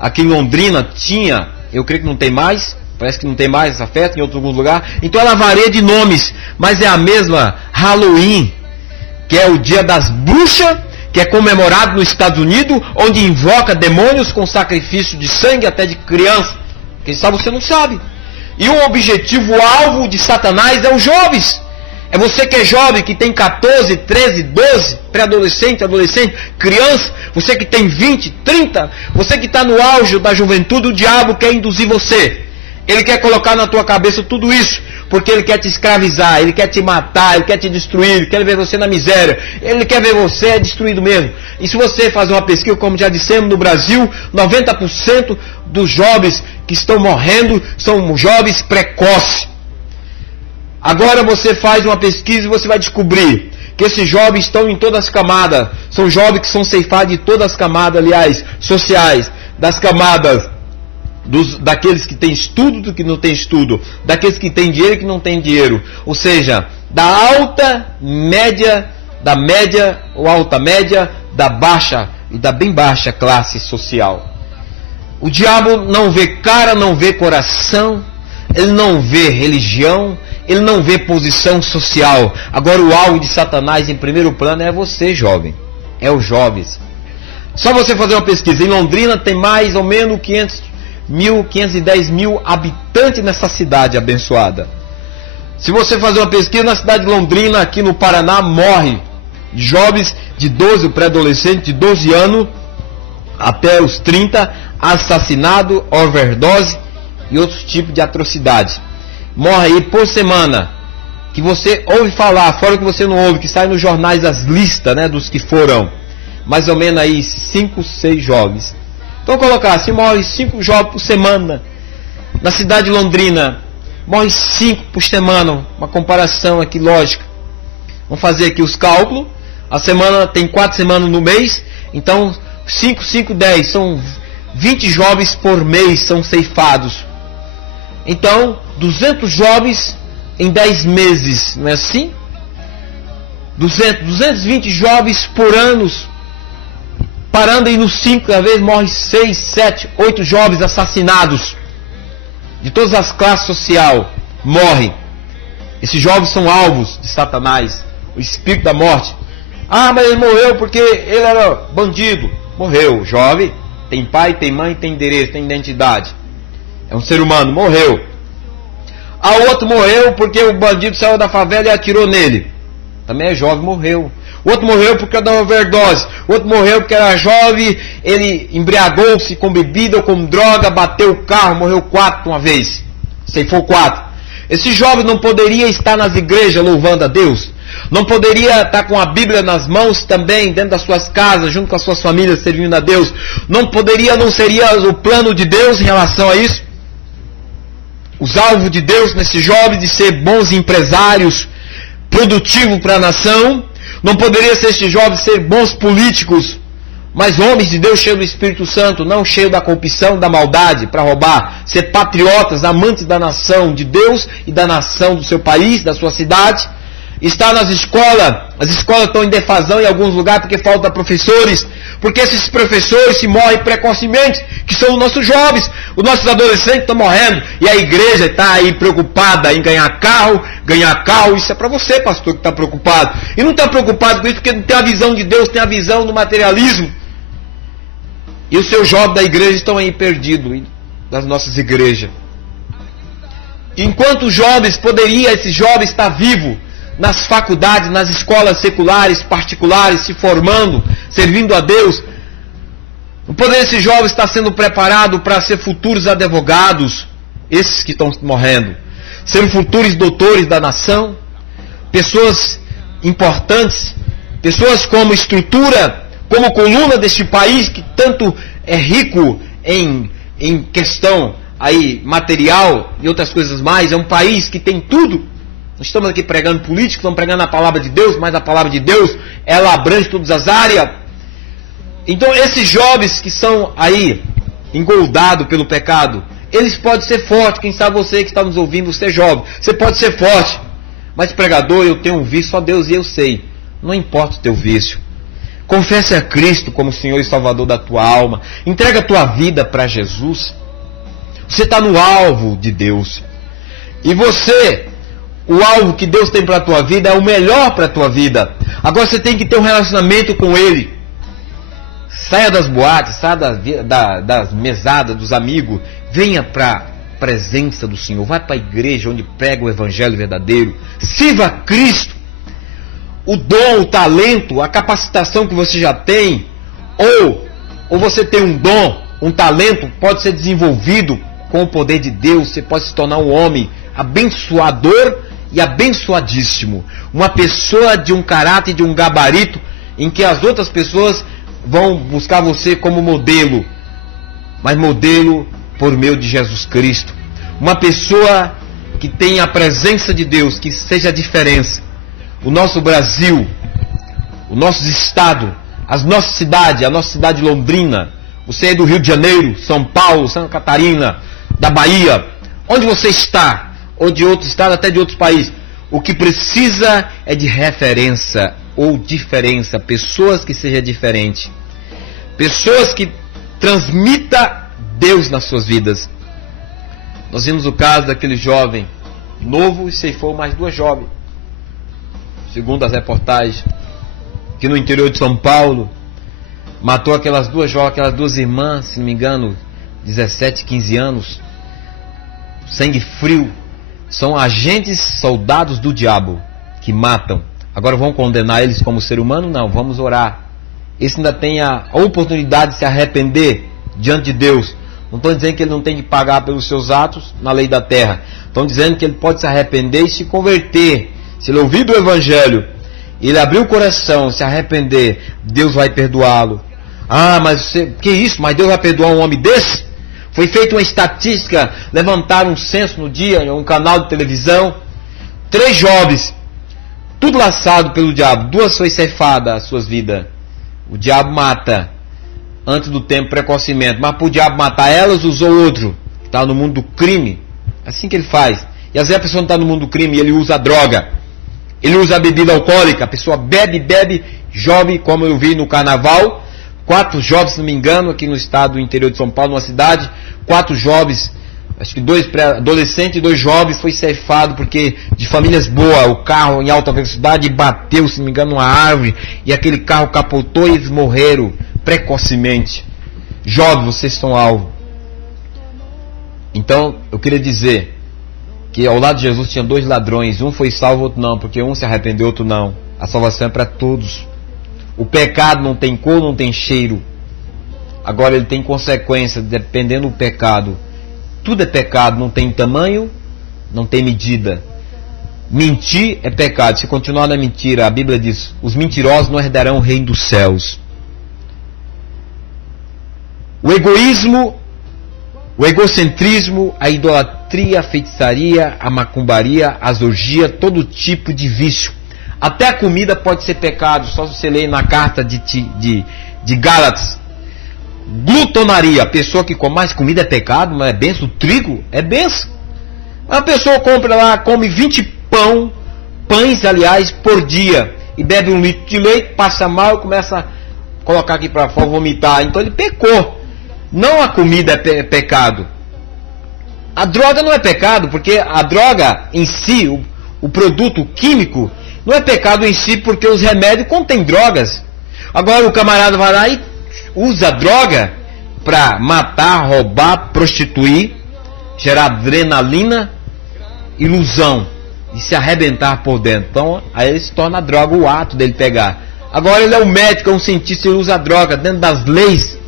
aqui em Londrina tinha, eu creio que não tem mais, parece que não tem mais essa festa em alguns lugares, então ela varia de nomes, mas é a mesma Halloween, que é o dia das bruxas, que é comemorado nos Estados Unidos, onde invoca demônios com sacrifício de sangue, até de criança. Quem sabe você não sabe. E o objetivo, o alvo de Satanás é os jovens. É você que é jovem, que tem 14, 13, 12, pré-adolescente, adolescente, criança, você que tem 20, 30, você que está no auge da juventude, o diabo quer induzir você. Ele quer colocar na tua cabeça tudo isso, porque ele quer te escravizar, ele quer te matar, ele quer te destruir, ele quer ver você na miséria, ele quer ver você destruído mesmo. E se você fazer uma pesquisa, como já dissemos, no Brasil, 90% dos jovens que estão morrendo são jovens precoces. Agora você faz uma pesquisa e você vai descobrir que esses jovens estão em todas as camadas. São jovens que são ceifados de todas as camadas, aliás, sociais, das camadas daqueles que têm estudo do que não tem estudo, daqueles que têm dinheiro e que não têm dinheiro. Ou seja, da alta, média, da média ou alta média, da baixa e da bem baixa classe social. O diabo não vê cara, não vê coração, ele não vê religião, ele não vê posição social. Agora o alvo de Satanás em primeiro plano é você, jovem. É os jovens. Só você fazer uma pesquisa. Em Londrina tem mais ou menos 510 mil habitantes nessa cidade abençoada. Se você fazer uma pesquisa na cidade de Londrina, aqui no Paraná, morre jovens de 12, pré-adolescente de 12 anos até os 30, assassinado, overdose e outros tipos de atrocidades. Morre aí por semana, que você ouve falar, fora que você não ouve, que sai nos jornais as listas, né, dos que foram, mais ou menos aí 5, 6 jovens. Então colocar, se morre 5 jovens por semana, na cidade de Londrina, morre 5 por semana, uma comparação aqui lógica. Vamos fazer aqui os cálculos, a semana tem 4 semanas no mês, então 5, 5, 10, são 20 jovens por mês são ceifados. Então, 200 jovens em 10 meses, não é assim? 220 jovens por ano, parando aí nos 5, às vezes morre 6, 7, 8 jovens assassinados. De todas as classes sociais, morrem. Esses jovens são alvos de Satanás, o espírito da morte. Ah, mas ele morreu porque ele era bandido. Morreu, jovem, tem pai, tem mãe, tem endereço, tem identidade. É um ser humano, morreu. A outro morreu porque o bandido saiu da favela e atirou nele. Também é jovem, morreu. O outro morreu porque deu overdose. O outro morreu porque era jovem, ele embriagou-se com bebida ou com droga, bateu o carro, morreu 4 de uma vez. Ceifou 4. Esse jovem não poderia estar nas igrejas louvando a Deus? Não poderia estar com a Bíblia nas mãos também, dentro das suas casas, junto com as suas famílias, servindo a Deus? Não seria o plano de Deus em relação a isso? Os alvos de Deus nesse jovem de ser bons empresários, produtivos para a nação? Não poderia ser este jovem ser bons políticos, mas homens de Deus cheios do Espírito Santo, não cheios da corrupção, da maldade, para roubar, ser patriotas, amantes da nação de Deus e da nação do seu país, da sua cidade? Está nas escolas, as escolas estão em defasão em alguns lugares porque falta professores, porque esses professores se morrem precocemente, que são os nossos jovens, os nossos adolescentes estão morrendo, e a igreja está aí preocupada em ganhar carro, isso é para você, pastor, que está preocupado, e não está preocupado com isso porque não tem a visão de Deus, tem a visão do materialismo, e os seus jovens da igreja estão aí perdidos, das nossas igrejas. Enquanto os jovens, esse jovem estar vivo, nas faculdades, nas escolas seculares, particulares, se formando, servindo a Deus, o poder desse jovem está sendo preparado para ser futuros advogados, esses que estão morrendo, ser futuros doutores da nação, pessoas importantes, pessoas como estrutura, como coluna deste país que tanto é rico em questão aí material e outras coisas mais, é um país que tem tudo. Nós estamos aqui pregando política, estamos pregando a palavra de Deus, mas a palavra de Deus, ela abrange todas as áreas. Então esses jovens que são aí engoldados pelo pecado, eles podem ser fortes. Quem sabe você que está nos ouvindo, você é jovem, você pode ser forte. Mas pregador, eu tenho um vício, só Deus e eu sei. Não importa o teu vício. Confesse a Cristo como Senhor e Salvador da tua alma. Entrega a tua vida para Jesus. Você está no alvo de Deus. E você, o alvo que Deus tem para a tua vida é o melhor para a tua vida. Agora você tem que ter um relacionamento com Ele. Saia das boates, saia das mesadas dos amigos. Venha para presença do Senhor, vai para a igreja onde prega o evangelho verdadeiro, sirva a Cristo. O dom, o talento, a capacitação que você já tem, ou você tem um dom, um talento, pode ser desenvolvido com o poder de Deus. Você pode se tornar um homem abençoador e abençoadíssimo, uma pessoa de um caráter, de um gabarito, em que as outras pessoas vão buscar você como modelo, mas modelo por meio de Jesus Cristo. Uma pessoa que tenha a presença de Deus, que seja a diferença. O nosso Brasil, o nosso estado, a nossa cidade Londrina, você é do Rio de Janeiro, São Paulo, Santa Catarina, da Bahia, onde você está, ou de outro estado, até de outros países, o que precisa é de referência ou diferença, pessoas que sejam diferentes, pessoas que transmita Deus nas suas vidas. Nós vimos o caso daquele jovem novo e ceifou mais duas jovens, segundo as reportagens, que no interior de São Paulo matou aquelas duas jovens, aquelas duas irmãs, se não me engano, 17, 15 anos, sangue frio. São agentes, soldados do diabo que matam. Agora vão condenar eles como ser humano? Não, vamos orar. Esse ainda tem a oportunidade de se arrepender diante de Deus. Não estou dizendo que ele não tem que pagar pelos seus atos na lei da terra. Estão dizendo que ele pode se arrepender e se converter. Se ele ouvir do evangelho, ele abrir o coração, se arrepender, Deus vai perdoá-lo. Ah, mas que isso? Mas Deus vai perdoar um homem desse? Foi feita uma estatística, levantaram um censo no dia, em um canal de televisão. 3 jovens, tudo laçado pelo diabo. 2 foi ceifada as suas vidas. O diabo mata antes do tempo, precocemente. Mas para o diabo matar elas, usou outro. Está no mundo do crime. Assim que ele faz. E às vezes a pessoa não está no mundo do crime, ele usa a droga. Ele usa a bebida alcoólica. A pessoa bebe, jovem, como eu vi no carnaval. 4 jovens, se não me engano, aqui no estado do interior de São Paulo, numa cidade. 4 jovens, acho que 2 pré-adolescentes e 2 jovens, foi ceifado porque de famílias boas, o carro em alta velocidade bateu, se não me engano, numa árvore, e aquele carro capotou e eles morreram precocemente. Jovens, vocês são alvo. Então, eu queria dizer que ao lado de Jesus tinha 2 ladrões, um foi salvo, outro não, porque um se arrependeu, outro não. A salvação é para todos. O pecado não tem cor, não tem cheiro. Agora ele tem consequências, dependendo do pecado. Tudo é pecado, não tem tamanho, não tem medida. Mentir é pecado. Se continuar na mentira, a Bíblia diz: os mentirosos não herdarão o reino dos céus. O egoísmo, o egocentrismo, a idolatria, a feitiçaria, a macumbaria, a orgia, todo tipo de vício. Até a comida pode ser pecado, só se você ler na carta de Gálatas. Glutonaria, a pessoa que come mais comida é pecado, mas é benção. O trigo é benção. A pessoa compra lá, come 20 pães, aliás, por dia, e bebe 1 litro de leite, passa mal e começa a colocar aqui para fora, vomitar. Então ele pecou. Não a comida é pecado. A droga não é pecado, porque a droga em si, o produto químico, não é pecado em si, porque os remédios contêm drogas. Agora o camarada vai lá e usa droga para matar, roubar, prostituir, gerar adrenalina, ilusão e se arrebentar por dentro. Então aí ele se torna a droga o ato dele pegar. Agora ele é um médico, é um cientista, ele usa a droga dentro das leis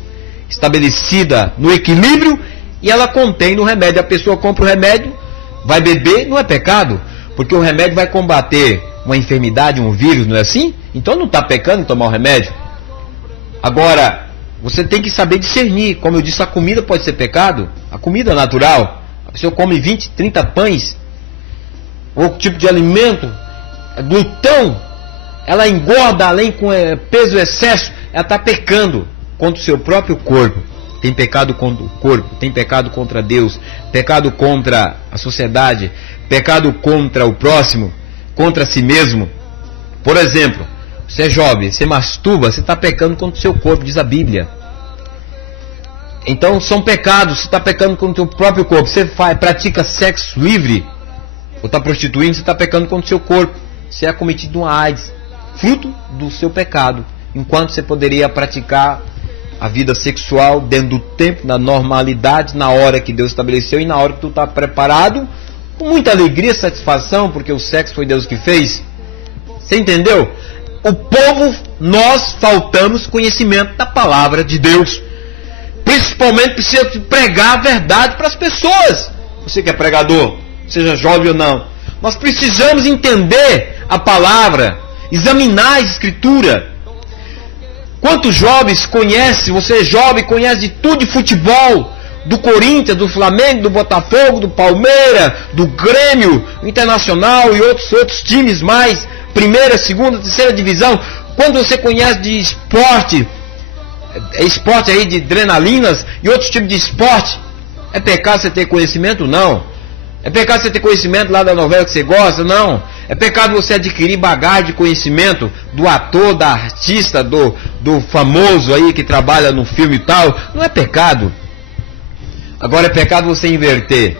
estabelecidas no equilíbrio, e ela contém no remédio. A pessoa compra o remédio, vai beber, não é pecado, porque o remédio vai combater uma enfermidade, um vírus, não é assim? Então não está pecando em tomar o remédio. Agora, você tem que saber discernir. Como eu disse, a comida pode ser pecado, a comida natural. A pessoa come 20, 30 pães, outro tipo de alimento, glutão, ela engorda além com peso excesso, ela está pecando contra o seu próprio corpo. Tem pecado contra o corpo, tem pecado contra Deus, pecado contra a sociedade, pecado contra o próximo, contra si mesmo. Por exemplo, você é jovem, você masturba, você está pecando contra o seu corpo, diz a Bíblia. Então são pecados, você está pecando contra o seu próprio corpo. Você pratica sexo livre, ou está prostituindo, você está pecando contra o seu corpo. Você é acometido de uma AIDS, fruto do seu pecado, enquanto você poderia praticar a vida sexual dentro do tempo, da normalidade, na hora que Deus estabeleceu e na hora que tu está preparado, com muita alegria e satisfação, porque o sexo foi Deus que fez. Você entendeu? O povo, nós faltamos conhecimento da palavra de Deus. Principalmente precisa pregar a verdade para as pessoas. Você que é pregador, seja jovem ou não, nós precisamos entender a palavra, examinar a escritura. Quantos jovens conhecem, você é jovem, conhece de tudo de futebol, do Corinthians, do Flamengo, do Botafogo, do Palmeiras, do Grêmio, Internacional e outros times mais, primeira, segunda, terceira divisão. Quando você conhece de esporte aí de adrenalinas e outros tipos de esporte, é pecado você ter conhecimento? Não. É pecado você ter conhecimento lá da novela que você gosta? Não. É pecado você adquirir bagagem de conhecimento do ator, da artista, do famoso aí que trabalha no filme e tal? Não é pecado. Agora é pecado você inverter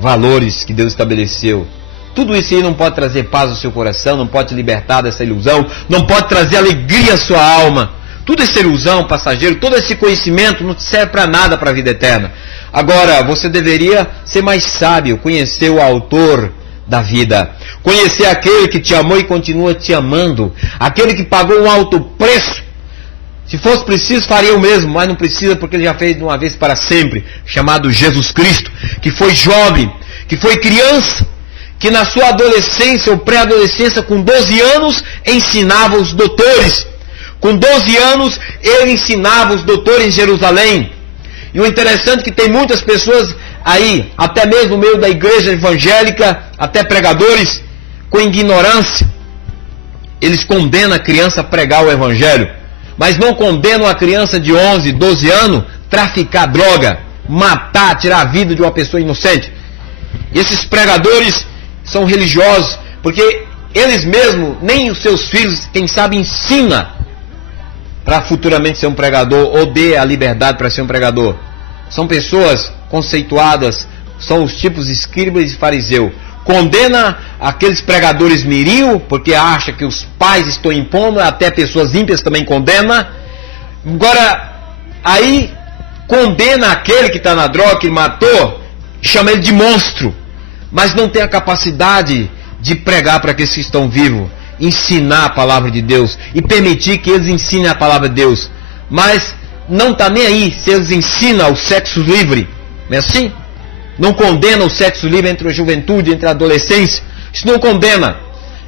valores que Deus estabeleceu. Tudo isso aí não pode trazer paz ao seu coração, não pode te libertar dessa ilusão, não pode trazer alegria à sua alma. Tudo essa ilusão, passageiro, todo esse conhecimento não serve para nada para a vida eterna. Agora, você deveria ser mais sábio, conhecer o autor da vida, conhecer aquele que te amou e continua te amando, aquele que pagou um alto preço. Se fosse preciso, faria o mesmo, mas não precisa, porque ele já fez de uma vez para sempre, chamado Jesus Cristo, que foi jovem, que foi criança, que na sua adolescência ou pré-adolescência, com 12 anos, ensinava os doutores. Com 12 anos, ele ensinava os doutores em Jerusalém. E o interessante é que tem muitas pessoas aí, até mesmo no meio da igreja evangélica, até pregadores, com ignorância. Eles condenam a criança a pregar o evangelho, mas não condenam a criança de 11, 12 anos traficar droga, matar, tirar a vida de uma pessoa inocente. Esses pregadores são religiosos, porque eles mesmos, nem os seus filhos, quem sabe, ensina para futuramente ser um pregador, ou dê a liberdade para ser um pregador. São pessoas conceituadas, são os tipos escribas e fariseu. Condena aqueles pregadores mirim, porque acha que os pais estão impondo, até pessoas ímpias também condena. Agora, aí condena aquele que está na droga, que matou, chama ele de monstro, mas não tem a capacidade de pregar para aqueles que estão vivos, ensinar a palavra de Deus e permitir que eles ensinem a palavra de Deus. Mas não está nem aí se eles ensinam o sexo livre, não é assim? Não condena o sexo livre entre a juventude, entre a adolescência. Isso não condena.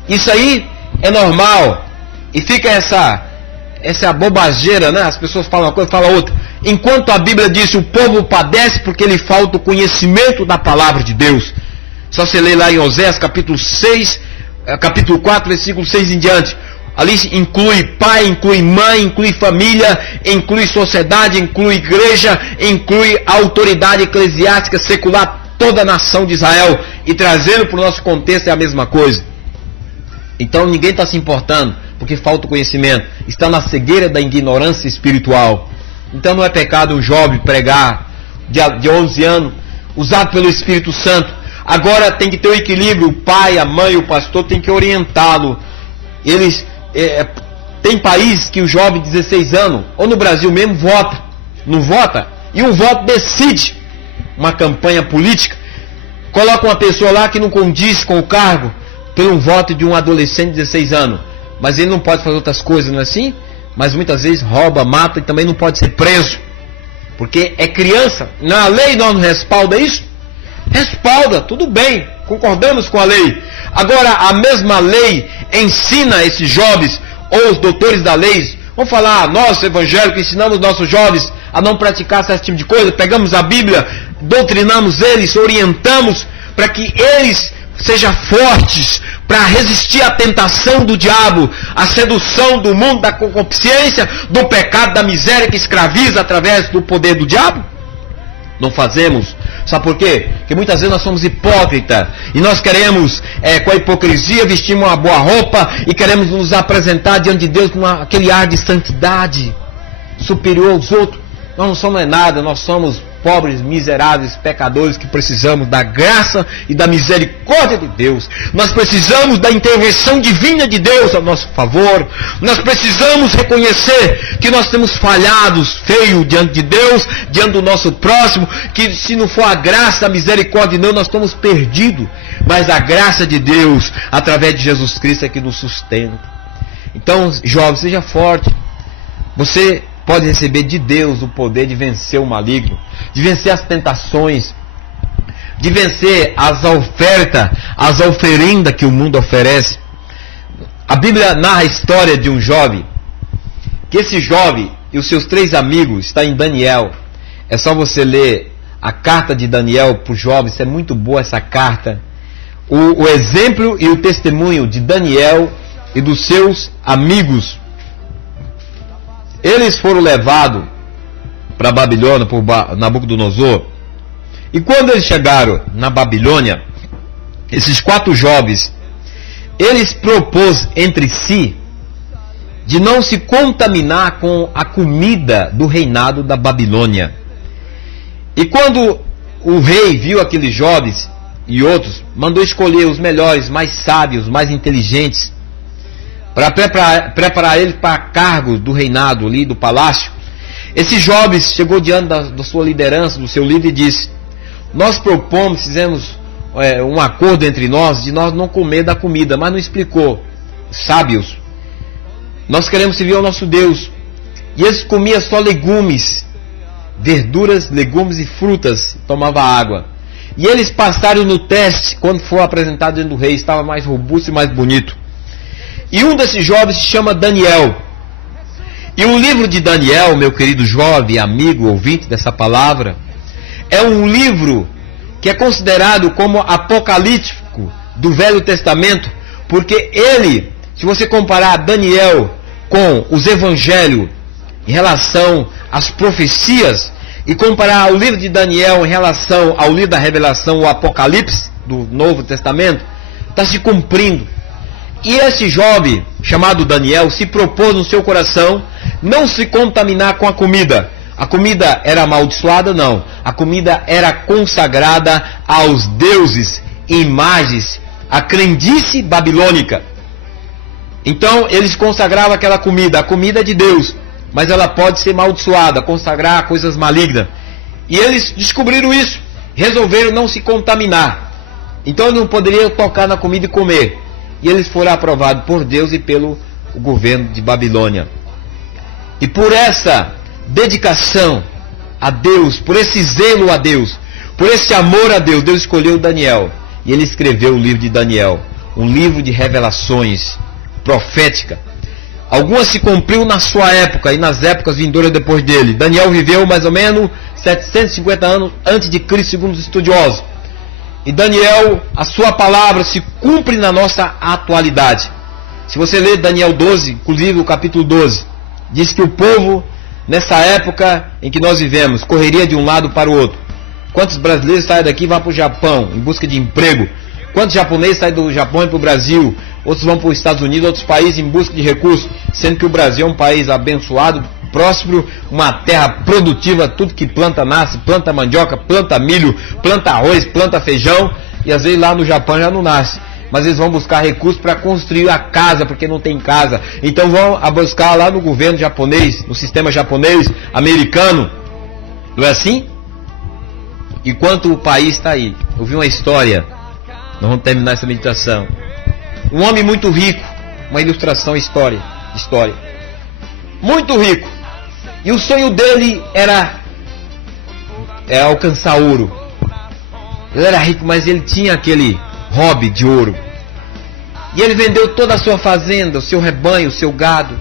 Isso aí é normal. E fica essa bobageira, né? As pessoas falam uma coisa, falam outra. Enquanto a Bíblia diz, o povo padece porque lhe falta o conhecimento da palavra de Deus. Só você lê lá em Oséias capítulo 6, capítulo 4, versículo 6 em diante. Ali inclui pai, inclui mãe, inclui família, inclui sociedade, inclui igreja, inclui autoridade eclesiástica secular, toda a nação de Israel. E trazendo para o nosso contexto é a mesma coisa. Então ninguém está se importando, porque falta o conhecimento. Está na cegueira da ignorância espiritual. Então não é pecado um jovem pregar de 11 anos, usado pelo Espírito Santo. Agora tem que ter o equilíbrio, o pai, a mãe, o pastor tem que orientá-lo. Eles tem país que o jovem de 16 anos, ou no Brasil mesmo, vota, não vota, e um voto decide uma campanha política, coloca uma pessoa lá que não condiz com o cargo, pelo um voto de um adolescente de 16 anos, mas ele não pode fazer outras coisas, não é assim? Mas muitas vezes rouba, mata e também não pode ser preso, porque é criança. Na lei nós não respalda isso? Respalda, tudo bem, concordamos com a lei. Agora a mesma lei ensina esses jovens, ou os doutores da lei, vamos falar, nós evangélicos ensinamos nossos jovens a não praticar certo tipo de coisa, pegamos a Bíblia, doutrinamos eles, orientamos para que eles sejam fortes para resistir à tentação do diabo, à sedução do mundo, da concupiscência, do pecado, da miséria que escraviza através do poder do diabo. Não fazemos. Sabe por quê? Porque muitas vezes nós somos hipócritas e nós queremos, com a hipocrisia, vestir uma boa roupa e queremos nos apresentar diante de Deus com aquele ar de santidade superior aos outros. Nós não somos nada, nós somos pobres, miseráveis, pecadores que precisamos da graça e da misericórdia de Deus. Nós precisamos da intervenção divina de Deus a nosso favor. Nós precisamos reconhecer que nós temos falhados feio diante de Deus, diante do nosso próximo, que se não for a graça, a misericórdia de Deus, nós estamos perdidos. Mas a graça de Deus, através de Jesus Cristo, é que nos sustenta. Então, jovem, seja forte. Você pode receber de Deus o poder de vencer o maligno, de vencer as tentações, de vencer as ofertas, as oferendas que o mundo oferece. A Bíblia narra a história de um jovem, que esse jovem e os seus 3 amigos, está em Daniel. É só você ler a carta de Daniel para os jovens, é muito boa essa carta. O exemplo e o testemunho de Daniel e dos seus amigos. Eles foram levados para a Babilônia por Nabucodonosor. E quando eles chegaram na Babilônia, esses 4 jovens, eles propôs entre si de não se contaminar com a comida do reinado da Babilônia. E quando o rei viu aqueles jovens e outros, mandou escolher os melhores, mais sábios, mais inteligentes, para preparar eles para cargos do reinado ali, do palácio. Esses jovens chegou diante da sua liderança, do seu líder, e disse: nós propomos, fizemos um acordo entre nós, de nós não comer da comida, mas não explicou. Sábios, nós queremos servir ao nosso Deus. E eles comiam só legumes, verduras, legumes e frutas, tomava água. E eles passaram no teste, quando foi apresentado diante do rei, estava mais robusto e mais bonito. E um desses jovens se chama Daniel. E o livro de Daniel, meu querido jovem, amigo, ouvinte dessa palavra, é um livro que é considerado como apocalíptico do Velho Testamento, porque ele, se você comparar Daniel com os evangelhos em relação às profecias, e comparar o livro de Daniel em relação ao livro da Revelação, o Apocalipse do Novo Testamento, está se cumprindo. E esse jovem, chamado Daniel, se propôs no seu coração não se contaminar com a comida. A comida era amaldiçoada? Não. A comida era consagrada aos deuses, imagens, a crendice babilônica. Então, eles consagravam aquela comida. A comida é de Deus, mas ela pode ser amaldiçoada, consagrar a coisas malignas. E eles descobriram isso, resolveram não se contaminar. Então, não poderiam tocar na comida e comer. E eles foram aprovados por Deus e pelo governo de Babilônia. E por essa dedicação a Deus, por esse zelo a Deus, por esse amor a Deus, Deus escolheu Daniel. E ele escreveu o livro de Daniel, um livro de revelações profética. Algumas se cumpriu na sua época e nas épocas vindouras depois dele. Daniel viveu mais ou menos 750 anos antes de Cristo, segundo os estudiosos. E Daniel, a sua palavra se cumpre na nossa atualidade. Se você ler Daniel 12, inclusive o capítulo 12, diz que o povo, nessa época em que nós vivemos, correria de um lado para o outro. Quantos brasileiros saem daqui e vão para o Japão em busca de emprego? Quantos japoneses saem do Japão e para o Brasil? Outros vão para os Estados Unidos, outros países em busca de recursos, sendo que o Brasil é um país abençoado, próspero, uma terra produtiva, tudo que planta nasce, planta mandioca, planta milho, planta arroz, planta feijão, e às vezes lá no Japão já não nasce. Mas eles vão buscar recursos para construir a casa, porque não tem casa. Então vão buscar lá no governo japonês, no sistema japonês, americano. Não é assim? Enquanto o país está aí. Eu vi uma história, nós vamos terminar essa meditação. Um homem muito rico, uma ilustração história. Muito rico. E o sonho dele era alcançar ouro. Ele era rico, mas ele tinha aquele hobby de ouro. E ele vendeu toda a sua fazenda, o seu rebanho, o seu gado,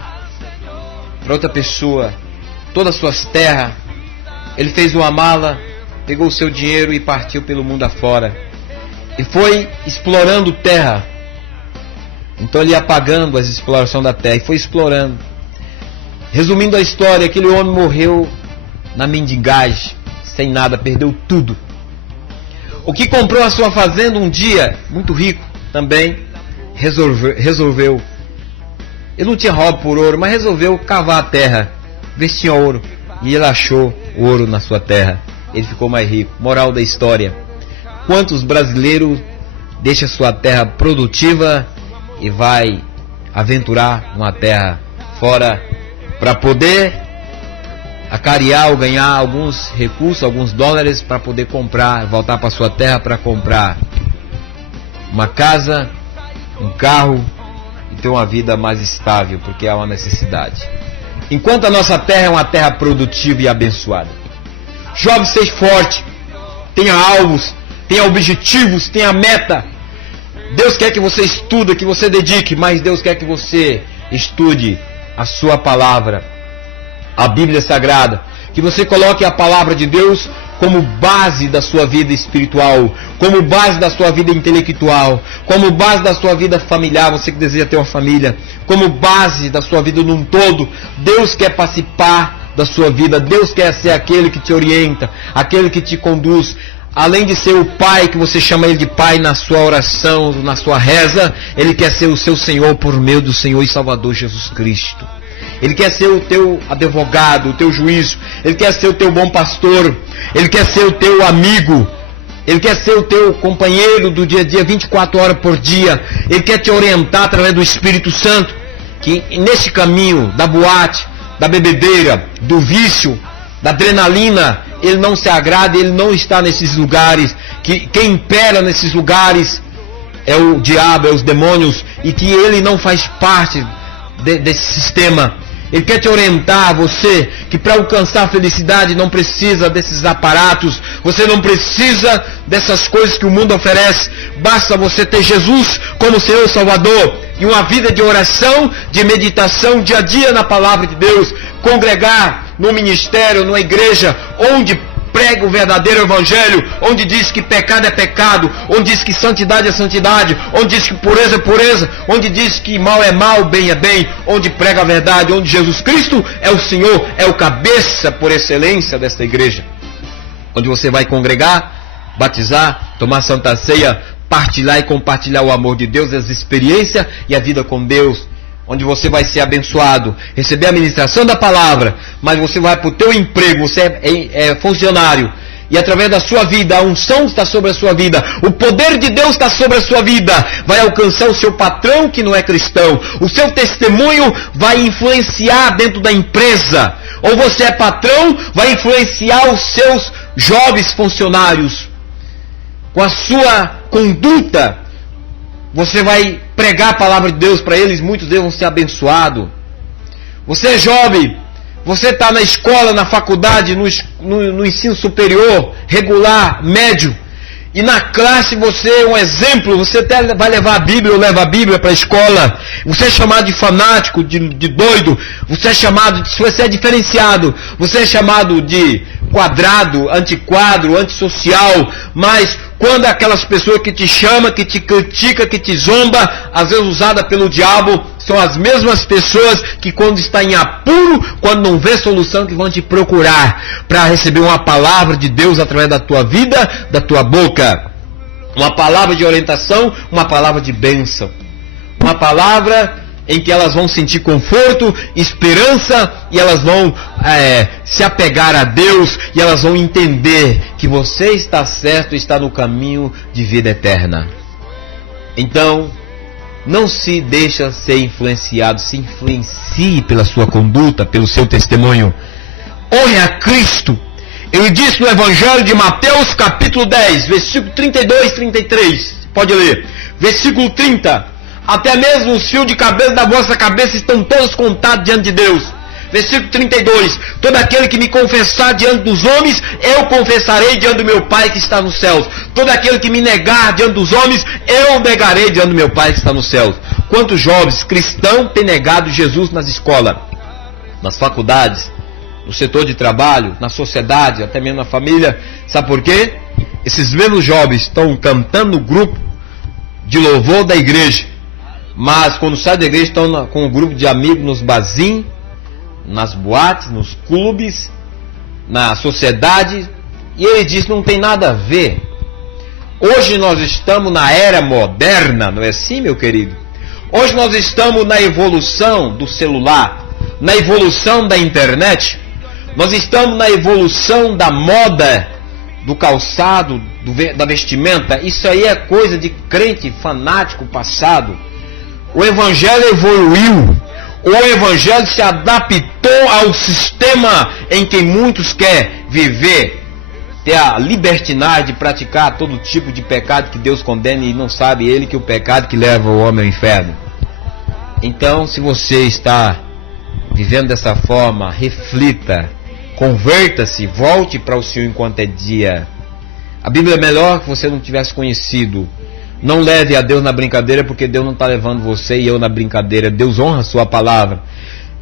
para outra pessoa, todas as suas terras. Ele fez uma mala, pegou o seu dinheiro e partiu pelo mundo afora. E foi explorando terra. Então ele ia pagando as explorações da terra e foi explorando. Resumindo a história, aquele homem morreu na mendigagem, sem nada, perdeu tudo. O que comprou a sua fazenda um dia, muito rico também, resolveu. Ele não tinha hobby por ouro, mas resolveu cavar a terra, ver se tinha ouro. E ele achou ouro na sua terra. ele ficou mais rico. Moral da história: quantos brasileiros deixam sua terra produtiva e vai aventurar uma terra fora para poder acarear ou ganhar alguns recursos, alguns dólares para poder comprar, voltar para sua terra para comprar uma casa, um carro e ter uma vida mais estável, porque há uma necessidade. Enquanto a nossa terra é uma terra produtiva e abençoada. Jovem, seja forte, tenha alvos, tenha objetivos, tenha meta. Deus quer que você estude, que você dedique, mas Deus quer que você estude a sua palavra, a Bíblia Sagrada, que você coloque a palavra de Deus como base da sua vida espiritual, como base da sua vida intelectual, como base da sua vida familiar, você que deseja ter uma família, como base da sua vida num todo. Deus quer participar da sua vida, Deus quer ser aquele que te orienta, aquele que te conduz. Além de ser o Pai, que você chama Ele de Pai na sua oração, na sua reza, Ele quer ser o seu Senhor por meio do Senhor e Salvador Jesus Cristo. Ele quer ser o teu advogado, o teu juiz. Ele quer ser o teu bom pastor. Ele quer ser o teu amigo. Ele quer ser o teu companheiro do dia a dia, 24 horas por dia. Ele quer te orientar através do Espírito Santo, que nesse caminho da boate, da bebedeira, do vício, da adrenalina, ele não se agrada, ele não está nesses lugares. Que quem impera nesses lugares é o diabo, é os demônios, e que ele não faz parte desse sistema. Ele quer te orientar, você, que para alcançar a felicidade não precisa desses aparatos, você não precisa dessas coisas que o mundo oferece. Basta você ter Jesus como Senhor e Salvador e uma vida de oração, de meditação dia a dia na palavra de Deus, congregar no ministério, numa igreja onde prega o verdadeiro evangelho, onde diz que pecado é pecado, onde diz que santidade é santidade, onde diz que pureza é pureza, onde diz que mal é mal, bem é bem, onde prega a verdade, onde Jesus Cristo é o Senhor, é o cabeça por excelência desta igreja, onde você vai congregar, batizar, tomar santa ceia, partilhar e compartilhar o amor de Deus, as experiências e a vida com Deus, onde você vai ser abençoado, receber a ministração da palavra, mas você vai para o teu emprego, você é funcionário, e através da sua vida, a unção está sobre a sua vida, o poder de Deus está sobre a sua vida, vai alcançar o seu patrão que não é cristão, o seu testemunho vai influenciar dentro da empresa, ou você é patrão, vai influenciar os seus jovens funcionários, com a sua conduta. Você vai pregar a palavra de Deus para eles, muitos deles vão ser abençoados. Você é jovem, você está na escola, na faculdade, no ensino superior, regular, médio, e na classe você é um exemplo, você até vai levar a Bíblia ou leva a Bíblia para a escola, você é chamado de fanático, de doido, você é chamado, se você é diferenciado, você é chamado de quadrado, antiquadro, antissocial, mas quando aquelas pessoas que te chamam, que te criticam, que te zomba, às vezes usada pelo diabo, são as mesmas pessoas que quando está em apuro, quando não vê solução, que vão te procurar para receber uma palavra de Deus através da tua vida, da tua boca. Uma palavra de orientação, uma palavra de bênção. Uma palavra em que elas vão sentir conforto, esperança, e elas vão se apegar a Deus, e elas vão entender que você está certo, está no caminho de vida eterna. Então, não se deixa ser influenciado, se influencie pela sua conduta, pelo seu testemunho. Honre a Cristo. Ele disse no Evangelho de Mateus, capítulo 10, versículo 32 e 33. Pode ler. Versículo 30. Até mesmo os fios de cabelo da vossa cabeça estão todos contados diante de Deus. Versículo 32. Todo aquele que me confessar diante dos homens, eu confessarei diante do meu Pai que está nos céus. Todo aquele que me negar diante dos homens, eu negarei diante do meu Pai que está nos céus. Quantos jovens cristãos têm negado Jesus nas escolas, nas faculdades, no setor de trabalho, na sociedade, até mesmo na família? Sabe por quê? Esses mesmos jovens estão cantando no grupo de louvor da igreja, mas quando saem da igreja estão com um grupo de amigos nos barzinhos, nas boates, nos clubes, na sociedade, e ele diz: não tem nada a ver. Hoje nós estamos na era moderna, não é assim, meu querido? Hoje nós estamos na evolução do celular, na evolução da internet, nós estamos na evolução da moda, do calçado, da vestimenta, isso aí é coisa de crente fanático passado. O Evangelho evoluiu. O Evangelho se adaptou ao sistema em que muitos querem viver, ter a libertinagem de praticar todo tipo de pecado que Deus condena, e não sabe ele que o pecado que leva o homem ao inferno. Então, se você está vivendo dessa forma, reflita, converta-se, volte para o Senhor enquanto é dia. A Bíblia é melhor que você não tivesse conhecido. Não leve a Deus na brincadeira, porque Deus não está levando você e eu na brincadeira. Deus honra a sua palavra.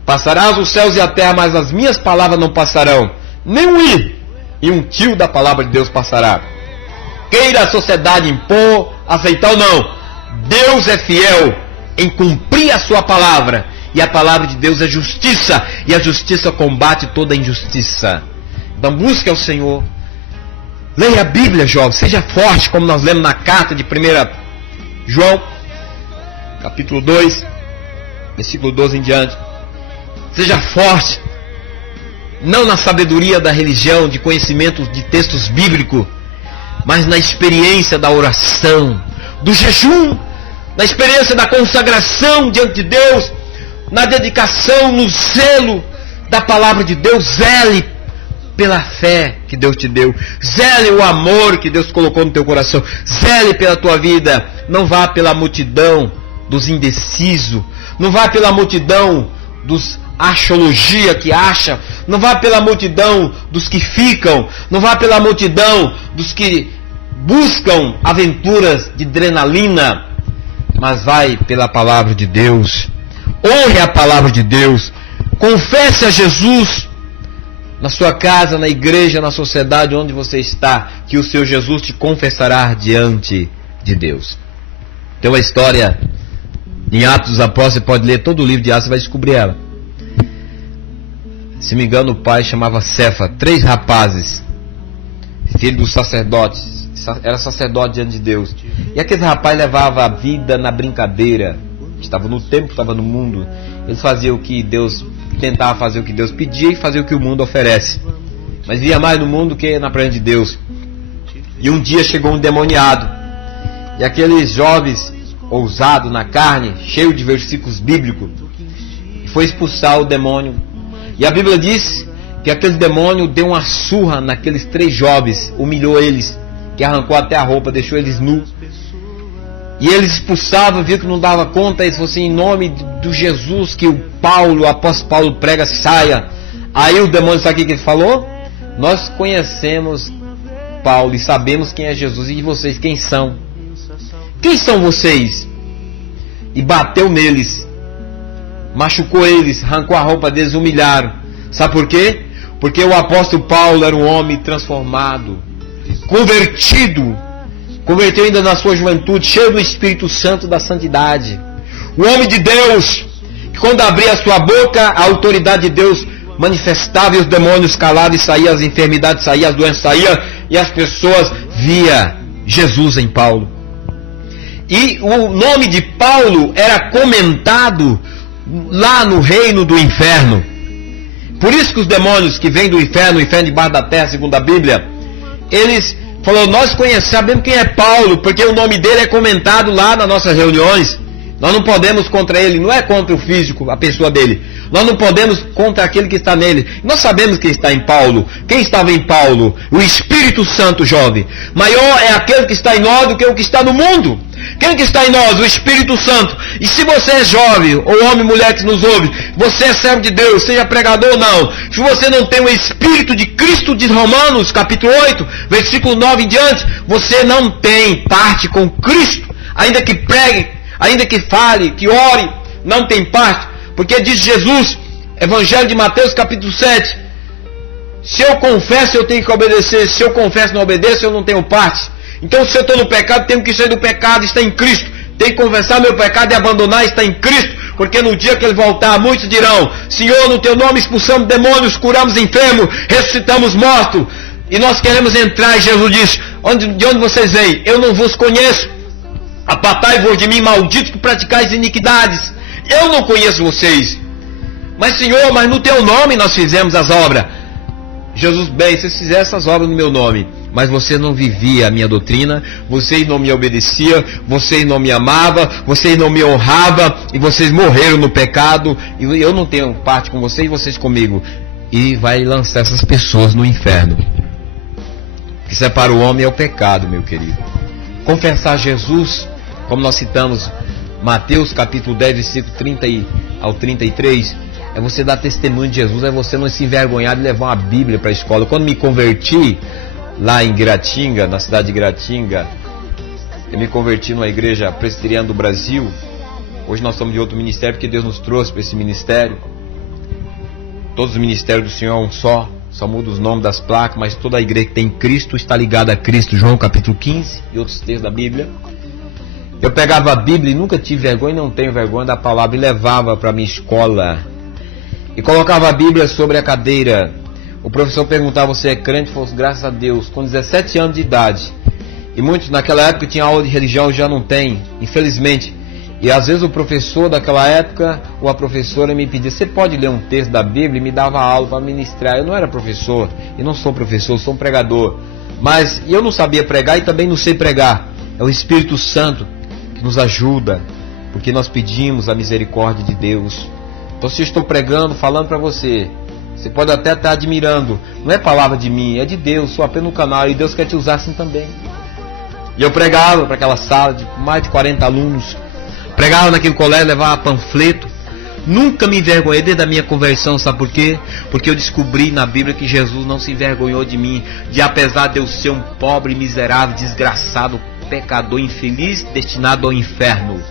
Passarás os céus e a terra, mas as minhas palavras não passarão. Nem um i e um tio da palavra de Deus passará. Queira a sociedade impor, aceitar ou não, Deus é fiel em cumprir a sua palavra. E a palavra de Deus é justiça, e a justiça combate toda a injustiça. Então busque ao Senhor. Leia a Bíblia, jovem, seja forte, como nós lemos na carta de 1 João, capítulo 2, versículo 12 em diante. Seja forte, não na sabedoria da religião, de conhecimento de textos bíblicos, mas na experiência da oração, do jejum, na experiência da consagração diante de Deus, na dedicação, no zelo da palavra de Deus. Zele pela fé que Deus te deu, zele o amor que Deus colocou no teu coração, zele pela tua vida. Não vá pela multidão dos indecisos, não vá pela multidão dos axiologia que acha, não vá pela multidão dos que ficam, não vá pela multidão dos que buscam aventuras de adrenalina, mas vai pela palavra de Deus. Honre a palavra de Deus, confesse a Jesus na sua casa, na igreja, na sociedade onde você está, que o seu Jesus te confessará diante de Deus. Tem uma história em Atos dos Apóstolos, você pode ler todo o livro de Atos, você vai descobrir ela. Se me engano, o pai chamava Cefa, 3 rapazes, filho dos sacerdotes, era sacerdote diante de Deus. E aquele rapaz levava a vida na brincadeira, estava no tempo, estava no mundo. Eles faziam o que Deus, tentava fazer o que Deus pedia e fazer o que o mundo oferece, mas via mais no mundo que na presença de Deus. E um dia chegou um endemoniado, e aqueles jovens ousados na carne, cheio de versículos bíblicos, foi expulsar o demônio. E a Bíblia diz que aquele demônio deu uma surra naqueles 3 jovens, humilhou eles, que arrancou até a roupa, deixou eles nus. E eles expulsavam, viu que não dava conta, eles falaram assim: em nome do Jesus que o apóstolo Paulo prega, saia. Aí o demônio, sabe o que ele falou? Nós conhecemos Paulo e sabemos quem é Jesus, e vocês quem são? Quem são vocês? E bateu neles, machucou eles, arrancou a roupa deles, humilharam. Sabe por quê? Porque o apóstolo Paulo era um homem transformado, convertido, converteu ainda na sua juventude, cheio do Espírito Santo da santidade. O homem de Deus, que quando abria a sua boca, a autoridade de Deus manifestava, e os demônios calavam, e saíam, as enfermidades saíam, as doenças saíam, e as pessoas via Jesus em Paulo. E o nome de Paulo era comentado lá no reino do inferno. Por isso que os demônios que vêm do inferno, o inferno debaixo da terra, segundo a Bíblia, eles falaram: nós sabemos quem é Paulo, porque o nome dele é comentado lá nas nossas reuniões. Nós não podemos contra ele, não é contra o físico, a pessoa dele. Nós não podemos contra aquele que está nele. Nós sabemos quem está em Paulo. Quem estava em Paulo? O Espírito Santo, jovem. Maior é aquele que está em nós do que o que está no mundo. Quem que está em nós? O Espírito Santo. E se você é jovem, ou homem, mulher que nos ouve, você é servo de Deus, seja pregador ou não, se você não tem o Espírito de Cristo, de Romanos, capítulo 8, versículo 9 em diante, você não tem parte com Cristo. Ainda que pregue, ainda que fale, que ore, não tem parte. Porque diz Jesus, Evangelho de Mateus, capítulo 7, se eu confesso, eu tenho que obedecer. Se eu confesso e não obedeço, eu não tenho parte. Então, se eu estou no pecado, tenho que sair do pecado, está em Cristo. Tenho que confessar meu pecado e abandonar, está em Cristo. Porque no dia que Ele voltar, muitos dirão: Senhor, no Teu nome expulsamos demônios, curamos enfermos, ressuscitamos mortos. E nós queremos entrar, e Jesus diz: de onde vocês vêm? Eu não vos conheço. Apartai-vos de mim, malditos, que praticais iniquidades. Eu não conheço vocês. Mas Senhor, mas no Teu nome nós fizemos as obras. Jesus, bem, vocês fizeram essas obras no meu nome, mas você não vivia a minha doutrina, vocês não me obedeciam, vocês não me amavam, vocês não me honravam, e vocês morreram no pecado, e eu não tenho parte com vocês e vocês comigo. E vai lançar essas pessoas no inferno. O que separa o homem é o pecado, meu querido. Confessar Jesus, como nós citamos Mateus capítulo 10, versículo 30 ao 33, é você dar testemunho de Jesus, é você não se envergonhar de levar uma Bíblia para a escola. Quando me converti lá em Guiratinga, na cidade de Guiratinga, eu me converti numa igreja presbiteriana do Brasil. Hoje nós somos de outro ministério, porque Deus nos trouxe para esse ministério. Todos os ministérios do Senhor é um só muda os nomes das placas, mas toda a igreja que tem Cristo está ligada a Cristo. João capítulo 15 e outros textos da Bíblia. Eu pegava a Bíblia e nunca tive vergonha, não tenho vergonha da palavra, e levava para a minha escola e colocava a Bíblia sobre a cadeira. O professor perguntava: você é crente? Fosse, graças a Deus, com 17 anos de idade. E muitos naquela época tinham aula de religião, já não tem, infelizmente. E às vezes o professor daquela época, ou a professora, me pedia: você pode ler um texto da Bíblia? E me dava aula para ministrar. Eu não era professor, eu não sou professor, eu sou um pregador. Mas eu não sabia pregar e também não sei pregar. É o Espírito Santo que nos ajuda, porque nós pedimos a misericórdia de Deus. Então, se eu estou pregando, falando para você, você pode até estar admirando, não é palavra de mim, é de Deus, sou apenas um canal, e Deus quer te usar assim também. E eu pregava para aquela sala de mais de 40 alunos, pregava naquele colégio, levava panfleto. Nunca me envergonhei desde a minha conversão, sabe por quê? Porque eu descobri na Bíblia que Jesus não se envergonhou de mim, de apesar de eu ser um pobre, miserável, desgraçado, pecador, infeliz, destinado ao inferno.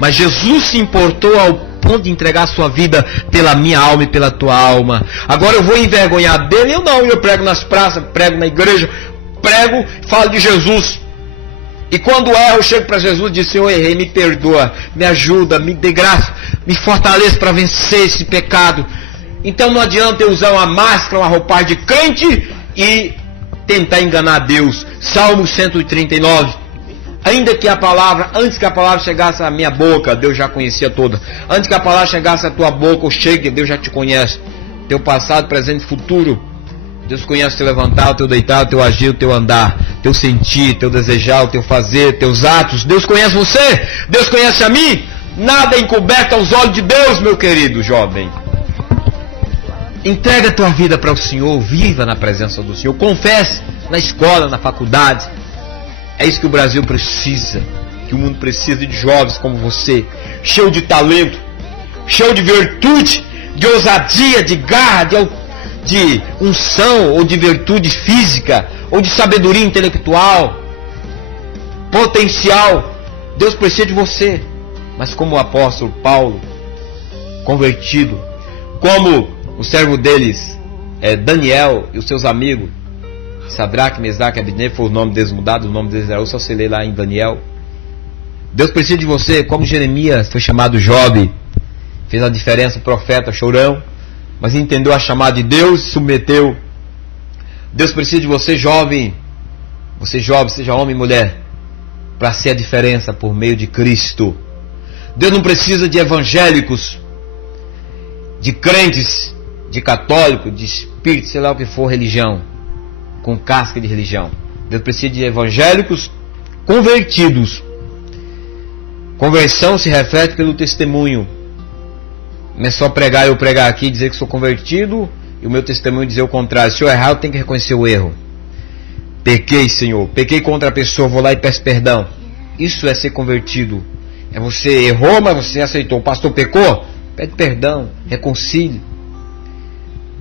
Mas Jesus se importou ao ponto de entregar a sua vida pela minha alma e pela tua alma. Agora eu vou envergonhar dele? Eu não, eu prego nas praças, prego na igreja, prego, falo de Jesus. E quando erro, eu chego para Jesus e digo: Senhor, errei, me perdoa, me ajuda, me dê graça, me fortaleça para vencer esse pecado. Então não adianta eu usar uma máscara, uma roupagem de crente e tentar enganar Deus. Salmo 139. Ainda que a palavra, antes que a palavra chegasse à minha boca, Deus já conhecia toda. Antes que a palavra chegasse à tua boca, ou chegue, Deus já te conhece. Teu passado, presente e futuro. Deus conhece o teu levantar, o teu deitar, o teu agir, o teu andar, teu sentir, teu desejar, o teu fazer, teus atos. Deus conhece você, Deus conhece a mim. Nada é encoberto aos olhos de Deus, meu querido jovem. Entrega a tua vida para o Senhor, viva na presença do Senhor, confesse na escola, na faculdade. É isso que o Brasil precisa, que o mundo precisa de jovens como você, cheio de talento, cheio de virtude, de ousadia, de garra, de unção, ou de virtude física, ou de sabedoria intelectual, potencial. Deus precisa de você. Mas como o apóstolo Paulo, convertido, como o servo deles, Daniel e os seus amigos, Sadraque, Mesaque e Abednego, foi o nome deles mudado, o nome deles era, só se lê lá em Daniel. Deus precisa de você, como Jeremias foi chamado Jobe, fez a diferença, o profeta, chorão, mas entendeu a chamada de Deus, se submeteu. Deus precisa de você, jovem, seja homem e mulher, para ser a diferença por meio de Cristo. Deus não precisa de evangélicos, de crentes, de católicos, de espíritos, sei lá o que for, religião, com casca de religião. Deus precisa de evangélicos convertidos. Conversão se reflete pelo testemunho. Não é só pregar, eu pregar aqui e dizer que sou convertido e o meu testemunho dizer o contrário. Se eu errar, eu tenho que reconhecer o erro. Pequei, Senhor, pequei contra a pessoa, vou lá e peço perdão. Isso é ser convertido. É você errou, mas você aceitou. O pastor pecou? Pede perdão, reconcilie.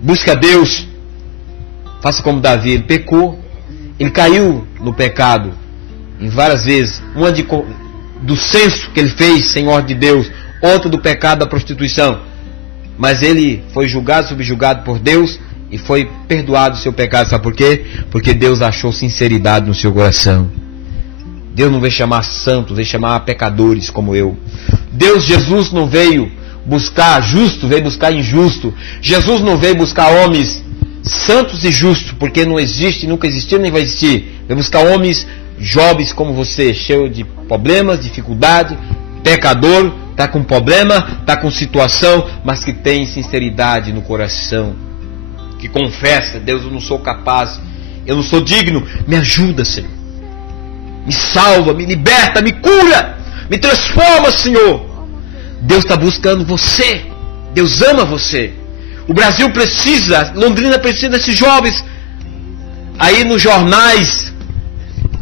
Busca a Deus. Faça como Davi, ele pecou, ele caiu no pecado em várias vezes. Uma do censo que ele fez sem ordem de Deus, outra do pecado da prostituição. Mas ele foi julgado, subjugado por Deus e foi perdoado o seu pecado. Sabe por quê? Porque Deus achou sinceridade no seu coração. Deus não veio chamar santos, veio chamar pecadores como eu. Jesus não veio buscar justo, veio buscar injusto. Jesus não veio buscar homens santos e justos, porque não existe, nunca existiu, nem vai existir. Veio buscar homens jovens como você, cheio de problemas, dificuldade, pecador, está com problema, está com situação, mas que tem sinceridade no coração, que confessa: Deus, eu não sou capaz, eu não sou digno, me ajuda, Senhor, me salva, me liberta, me cura, me transforma, Senhor. Deus está buscando você, Deus ama você. O Brasil precisa, Londrina precisa desses jovens. Aí nos jornais,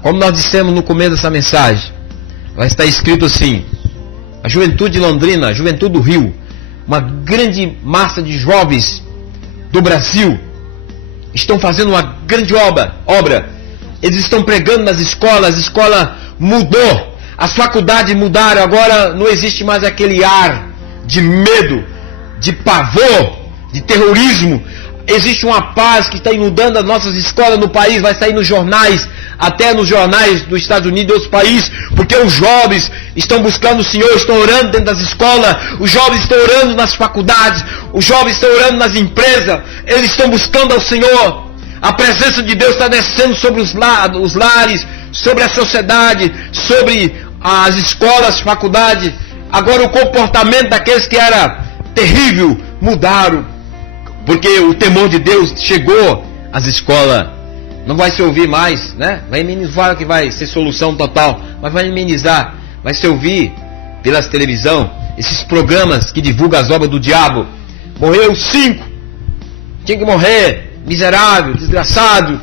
como nós dissemos no começo dessa mensagem, vai estar escrito assim: a juventude de Londrina, a juventude do Rio, uma grande massa de jovens do Brasil estão fazendo uma grande obra. Eles estão pregando nas escolas, a escola mudou, as faculdades mudaram, agora não existe mais aquele ar de medo, de pavor, de terrorismo. Existe uma paz que está inundando as nossas escolas no país, vai sair nos jornais, até nos jornais dos Estados Unidos e outros países, porque os jovens estão buscando o Senhor, estão orando dentro das escolas, os jovens estão orando nas faculdades, os jovens estão orando nas empresas, eles estão buscando ao Senhor. A presença de Deus está descendo sobre os lares, sobre a sociedade, sobre as escolas, faculdades. Agora o comportamento daqueles que era terrível mudaram, porque o temor de Deus chegou às escolas. Não vai se ouvir mais, né? Vai amenizar, que vai ser solução total, mas vai amenizar, vai se ouvir pelas televisão, esses programas que divulgam as obras do diabo. Morreu 5, tinha que morrer, miserável, desgraçado.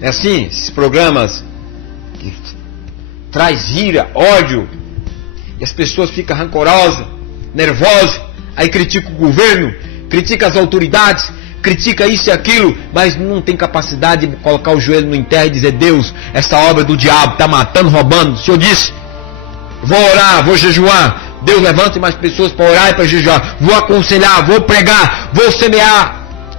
É assim, esses programas que traz ira, ódio, e as pessoas ficam rancorosas, nervosas, aí criticam o governo, critica as autoridades, critica isso e aquilo, mas não tem capacidade de colocar o joelho no terra e dizer: Deus, essa obra do diabo está matando, roubando. O Senhor disse: vou orar, vou jejuar. Deus, levante mais pessoas para orar e para jejuar. Vou aconselhar, vou pregar, vou semear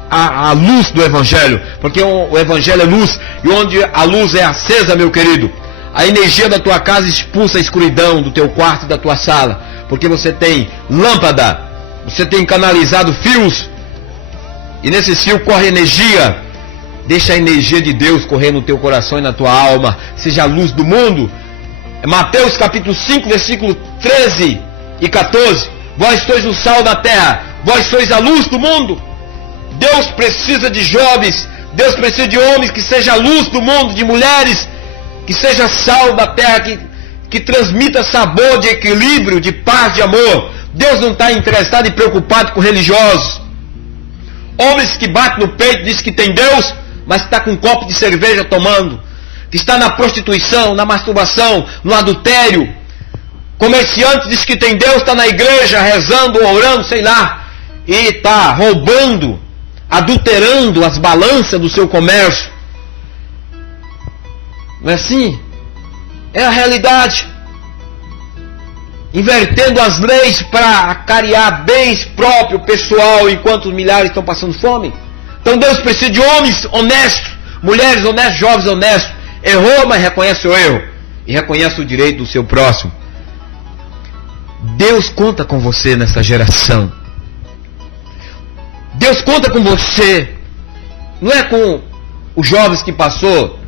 a luz do Evangelho, porque o Evangelho é luz, e onde a luz é acesa, meu querido, a energia da tua casa expulsa a escuridão do teu quarto e da tua sala, porque você tem lâmpada, você tem canalizado fios, e nesse fio corre energia. Deixa a energia de Deus correr no teu coração e na tua alma, seja a luz do mundo. Mateus capítulo 5, versículo 13 e 14: vós sois o sal da terra, vós sois a luz do mundo. Deus precisa de jovens, Deus precisa de homens que sejam a luz do mundo, de mulheres que sejam sal da terra, que transmita sabor de equilíbrio, de paz, de amor. Deus não está interessado e preocupado com religiosos, homens que batem no peito, dizem que tem Deus, mas está com um copo de cerveja tomando, que está na prostituição, na masturbação, no adultério. Comerciante diz que tem Deus, está na igreja rezando, orando, sei lá, e está roubando, adulterando as balanças do seu comércio. Não é assim? É a realidade. Invertendo as leis para acarear bens próprios, pessoal, enquanto os milhares estão passando fome. Então Deus precisa de homens honestos, mulheres honestas, jovens honestos. Errou, mas reconhece o erro e reconhece o direito do seu próximo. Deus conta com você nessa geração. Deus conta com você. Não é com os jovens que passou.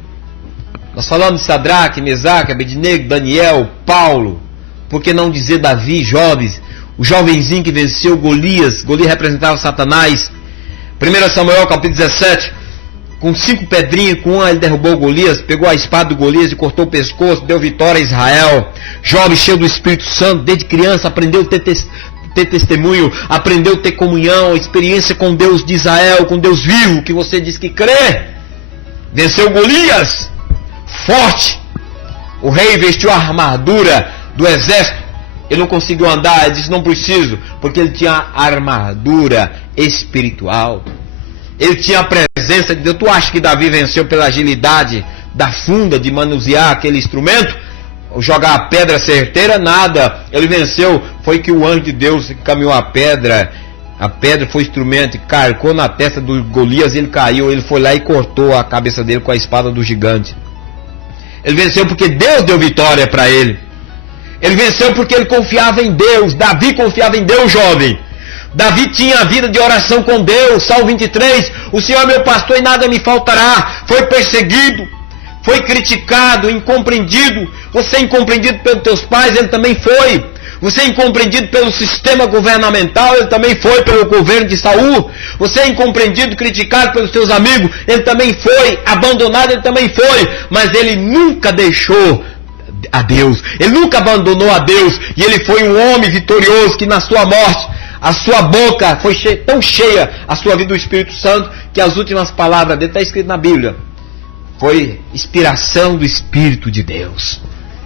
Nós falamos de Sadraque, Mesaque, Abednego, Daniel, Paulo. Por que não dizer Davi, jovens? O jovenzinho que venceu Golias. Golias representava Satanás. 1 Samuel capítulo 17. Com 5 pedrinhas, com uma ele derrubou Golias, pegou a espada do Golias e cortou o pescoço, deu vitória a Israel. Jovem cheio do Espírito Santo, desde criança aprendeu a ter testemunho, aprendeu a ter comunhão, experiência com Deus de Israel, com Deus vivo, que você diz que crê. Venceu Golias, forte. O rei vestiu a armadura do exército. Ele não conseguiu andar, ele disse: não preciso, porque ele tinha armadura espiritual. Ele tinha a presença de Deus. Tu acha que Davi venceu pela agilidade da funda de manusear aquele instrumento? Jogar a pedra certeira? Nada. Ele venceu, foi que o anjo de Deus caminhou a pedra foi instrumento e carcou na testa do Golias, ele caiu, ele foi lá e cortou a cabeça dele com a espada do gigante. Ele venceu porque Deus deu vitória para ele. Ele venceu porque ele confiava em Deus. Davi confiava em Deus, jovem. Davi tinha a vida de oração com Deus. Salmo 23, o Senhor é meu pastor e nada me faltará. Foi perseguido, foi criticado, incompreendido. Você é incompreendido pelos teus pais, ele também foi. Você é incompreendido pelo sistema governamental, ele também foi pelo governo de Saul. Você é incompreendido, criticado pelos seus amigos, ele também foi. Abandonado, ele também foi. Mas ele nunca deixou a Deus. Ele nunca abandonou a Deus. E ele foi um homem vitorioso que na sua morte, a sua boca foi tão cheia, a sua vida do Espírito Santo, que as últimas palavras dele, está escrito na Bíblia, foi inspiração do Espírito de Deus.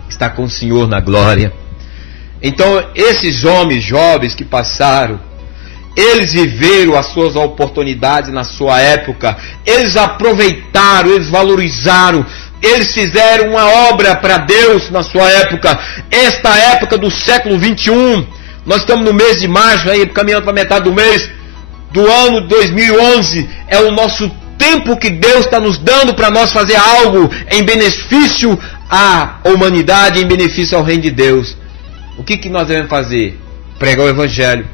Está com o Senhor na glória. Então, esses homens jovens que passaram, eles viveram as suas oportunidades na sua época, eles aproveitaram, eles valorizaram, eles fizeram uma obra para Deus na sua época. Esta época do século 21, nós estamos no mês de março, aí, caminhando para metade do mês, do ano 2011, é o nosso tempo que Deus está nos dando para nós fazer algo em benefício à humanidade, em benefício ao reino de Deus. O que nós devemos fazer? Pregar o Evangelho,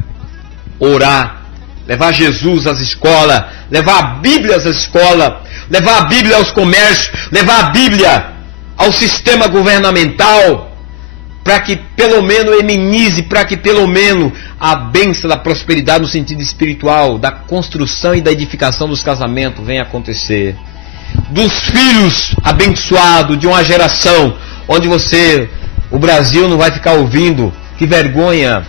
orar, levar Jesus às escolas, levar a Bíblia às escolas, levar a Bíblia aos comércios, levar a Bíblia ao sistema governamental, para que pelo menos eminize, para que pelo menos a bênção da prosperidade no sentido espiritual, da construção e da edificação dos casamentos venha acontecer. Dos filhos abençoados de uma geração onde o Brasil não vai ficar ouvindo, que vergonha,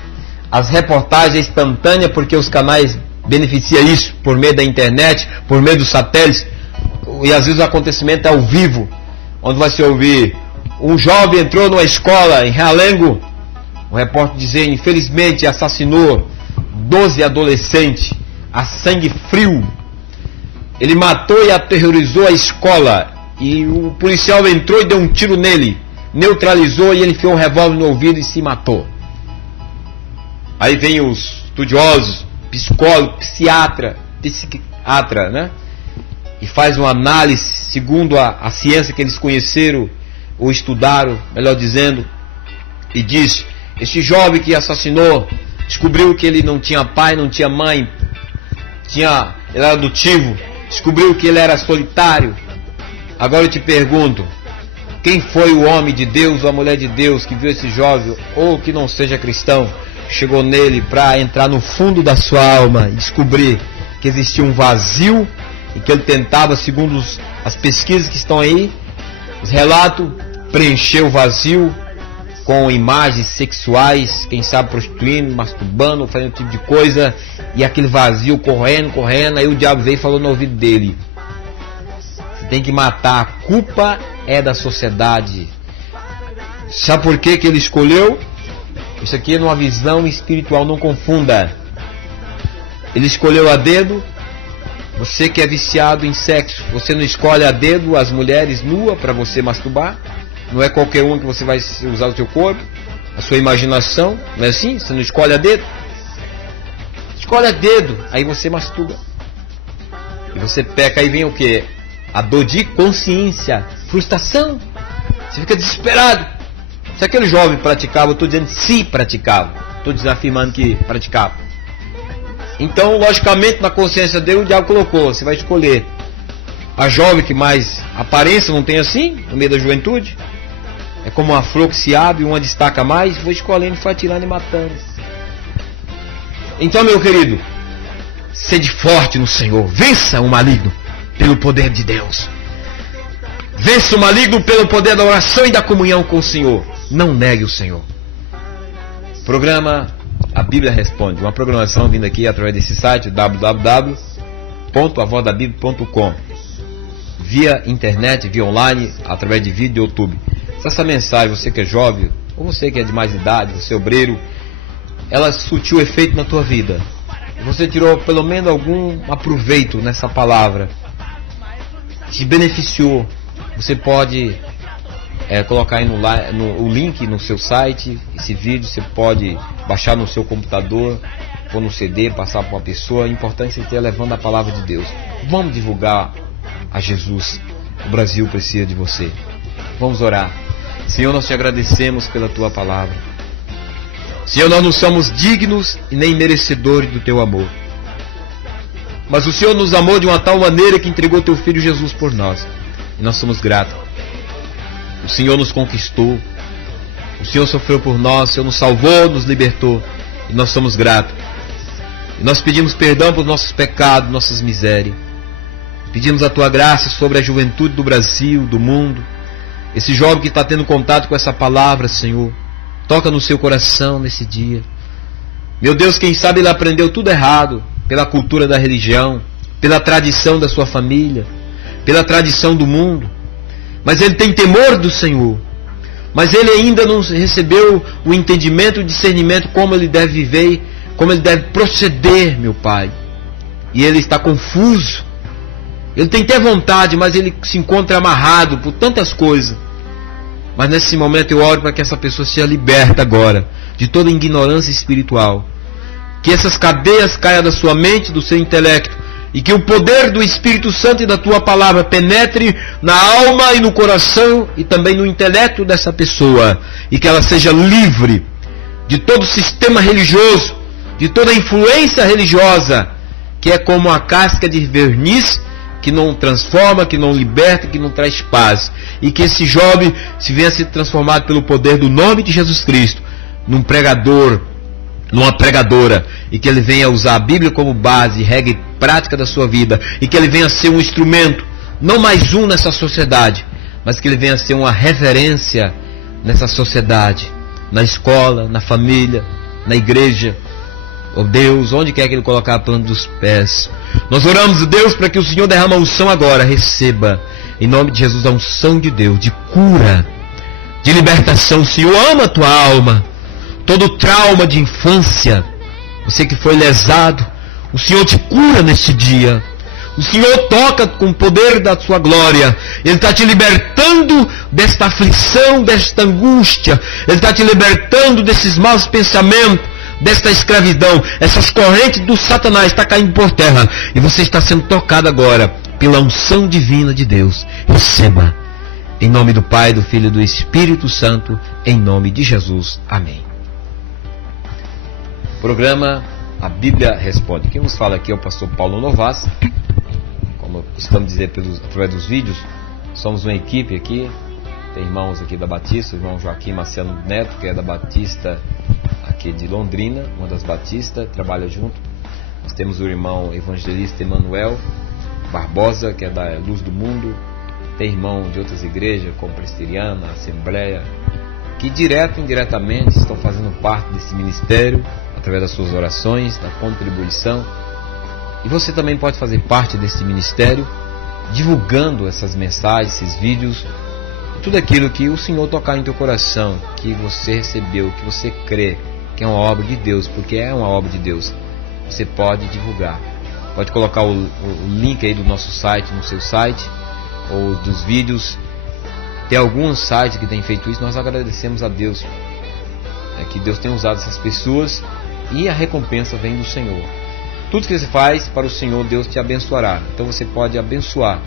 as reportagens instantâneas, porque os canais beneficiam isso por meio da internet, por meio dos satélites, e às vezes o acontecimento é ao vivo, onde vai se ouvir: um jovem entrou numa escola em Realengo, o repórter dizendo, infelizmente assassinou 12 adolescentes a sangue frio. Ele matou e aterrorizou a escola, e o policial entrou e deu um tiro nele, neutralizou, e ele enfiou um revólver no ouvido e se matou. Aí vem os estudiosos, psicólogo, psiquiatra, né? E faz uma análise segundo a ciência que eles conheceram ou estudaram, melhor dizendo, e diz: este jovem que assassinou descobriu que ele não tinha pai, não tinha mãe, ele era adotivo, descobriu que ele era solitário. Agora eu te pergunto, quem foi o homem de Deus ou a mulher de Deus que viu esse jovem, ou que não seja cristão, chegou nele para entrar no fundo da sua alma e descobrir que existia um vazio, e que ele tentava, segundo as pesquisas que estão aí, os relatos, preencher o vazio com imagens sexuais, quem sabe prostituindo, masturbando, fazendo tipo de coisa, e aquele vazio correndo, aí o diabo veio e falou no ouvido dele: você tem que matar, a culpa é da sociedade. Sabe por que ele escolheu? Isso aqui é numa visão espiritual, não confunda. Ele escolheu a dedo. Você que é viciado em sexo, você não escolhe a dedo as mulheres nuas para você masturbar. Não é qualquer uma que você vai usar o seu corpo, a sua imaginação, não é assim? Você não escolhe a dedo. Escolhe a dedo, aí você masturba. E você peca, aí vem o que? A dor de consciência, frustração. Você fica desesperado. Se aquele jovem praticava, eu estou dizendo se praticava, estou desafirmando que praticava. Então, logicamente, na consciência dele, o diabo colocou: você vai escolher a jovem que mais aparência não tem assim, no meio da juventude. É como uma flor que se abre, uma destaca mais, vou escolhendo, foi atirando e matando. Então, meu querido, sede forte no Senhor, vença o maligno pelo poder de Deus. Vença o maligno pelo poder da oração e da comunhão com o Senhor. Não negue o Senhor. Programa A Bíblia Responde, uma programação vinda aqui através desse site www.avozdabiblia.com, via internet, via online, através de vídeo do YouTube. Se essa mensagem, você que é jovem, ou você que é de mais idade, você é obreiro, ela surtiu efeito na tua vida, você tirou pelo menos algum aproveito nessa palavra, te beneficiou, você pode colocar aí o link no seu site. Esse vídeo você pode baixar no seu computador ou no CD, passar para uma pessoa. É importante você esteja levando a palavra de Deus. Vamos divulgar a Jesus. O Brasil precisa de você. Vamos orar. Senhor, nós te agradecemos pela tua palavra. Senhor, nós não somos dignos e nem merecedores do teu amor, mas o Senhor nos amou de uma tal maneira que entregou teu Filho Jesus por nós, e nós somos gratos. O Senhor nos conquistou. O O Senhor sofreu por nós, o Senhor nos salvou, nos libertou, e nós somos gratos. E nós pedimos perdão por nossos pecados, nossas misérias. Pedimos a Tua graça sobre a juventude do Brasil, do mundo. Esse jovem que está tendo contato com essa palavra, Senhor, toca no seu coração nesse dia. Meu Deus, quem sabe ele aprendeu tudo errado, pela cultura da religião, pela tradição da sua família, pela tradição do mundo. Mas ele tem temor do Senhor. Mas ele ainda não recebeu o entendimento, o discernimento, como ele deve viver, como ele deve proceder, meu Pai. E ele está confuso. Ele tem até vontade, mas ele se encontra amarrado por tantas coisas. Mas nesse momento eu oro para que essa pessoa seja liberta agora de toda ignorância espiritual. Que essas cadeias caiam da sua mente, do seu intelecto, e que o poder do Espírito Santo e da Tua palavra penetre na alma e no coração e também no intelecto dessa pessoa, e que ela seja livre de todo sistema religioso, de toda influência religiosa, que é como a casca de verniz, que não transforma, que não liberta, que não traz paz. E que esse jovem se venha a ser transformado pelo poder do nome de Jesus Cristo, num pregador, numa pregadora, e que ele venha usar a Bíblia como base, regra e prática da sua vida, e que ele venha a ser um instrumento, não mais um nessa sociedade, mas que ele venha a ser uma referência nessa sociedade, na escola, na família, na igreja. Oh Deus, onde quer que ele colocar a planta dos pés. Nós oramos, Deus, para que o Senhor derrame a unção agora. Receba, em nome de Jesus, a unção de Deus, de cura, de libertação. O Senhor ama a tua alma. Todo trauma de infância, você que foi lesado, o Senhor te cura neste dia. O Senhor toca com o poder da sua glória. Ele está te libertando desta aflição, desta angústia. Ele está te libertando desses maus pensamentos, desta escravidão. Essas correntes do Satanás estão caindo por terra. E você está sendo tocado agora pela unção divina de Deus. Receba. Em nome do Pai, do Filho e do Espírito Santo. Em nome de Jesus. Amém. Programa A Bíblia Responde. Quem nos fala aqui é o pastor Paulo Novas. Como costumamos dizer através dos vídeos, somos uma equipe aqui. Tem irmãos aqui da Batista, o irmão Joaquim Marcelo Neto, que é da Batista aqui de Londrina, uma das Batistas, trabalha junto. Nós temos o irmão evangelista Emanuel Barbosa, que é da Luz do Mundo. Tem irmão de outras igrejas, como Presbiteriana, Assembleia, que direto e indiretamente estão fazendo parte desse ministério, através das suas orações, da contribuição. E você também pode fazer parte desse ministério, divulgando essas mensagens, esses vídeos, tudo aquilo que o Senhor tocar em teu coração, que você recebeu, que você crê que é uma obra de Deus, porque é uma obra de Deus. Você pode divulgar. Pode colocar o link aí do nosso site, no seu site, ou dos vídeos. Tem alguns sites que têm feito isso. Nós agradecemos a Deus, que Deus tem usado essas pessoas, e a recompensa vem do Senhor. Tudo que você faz para o Senhor, Deus te abençoará. Então você pode abençoar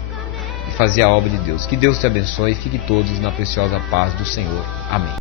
e fazer a obra de Deus. Que Deus te abençoe e fique todos na preciosa paz do Senhor. Amém.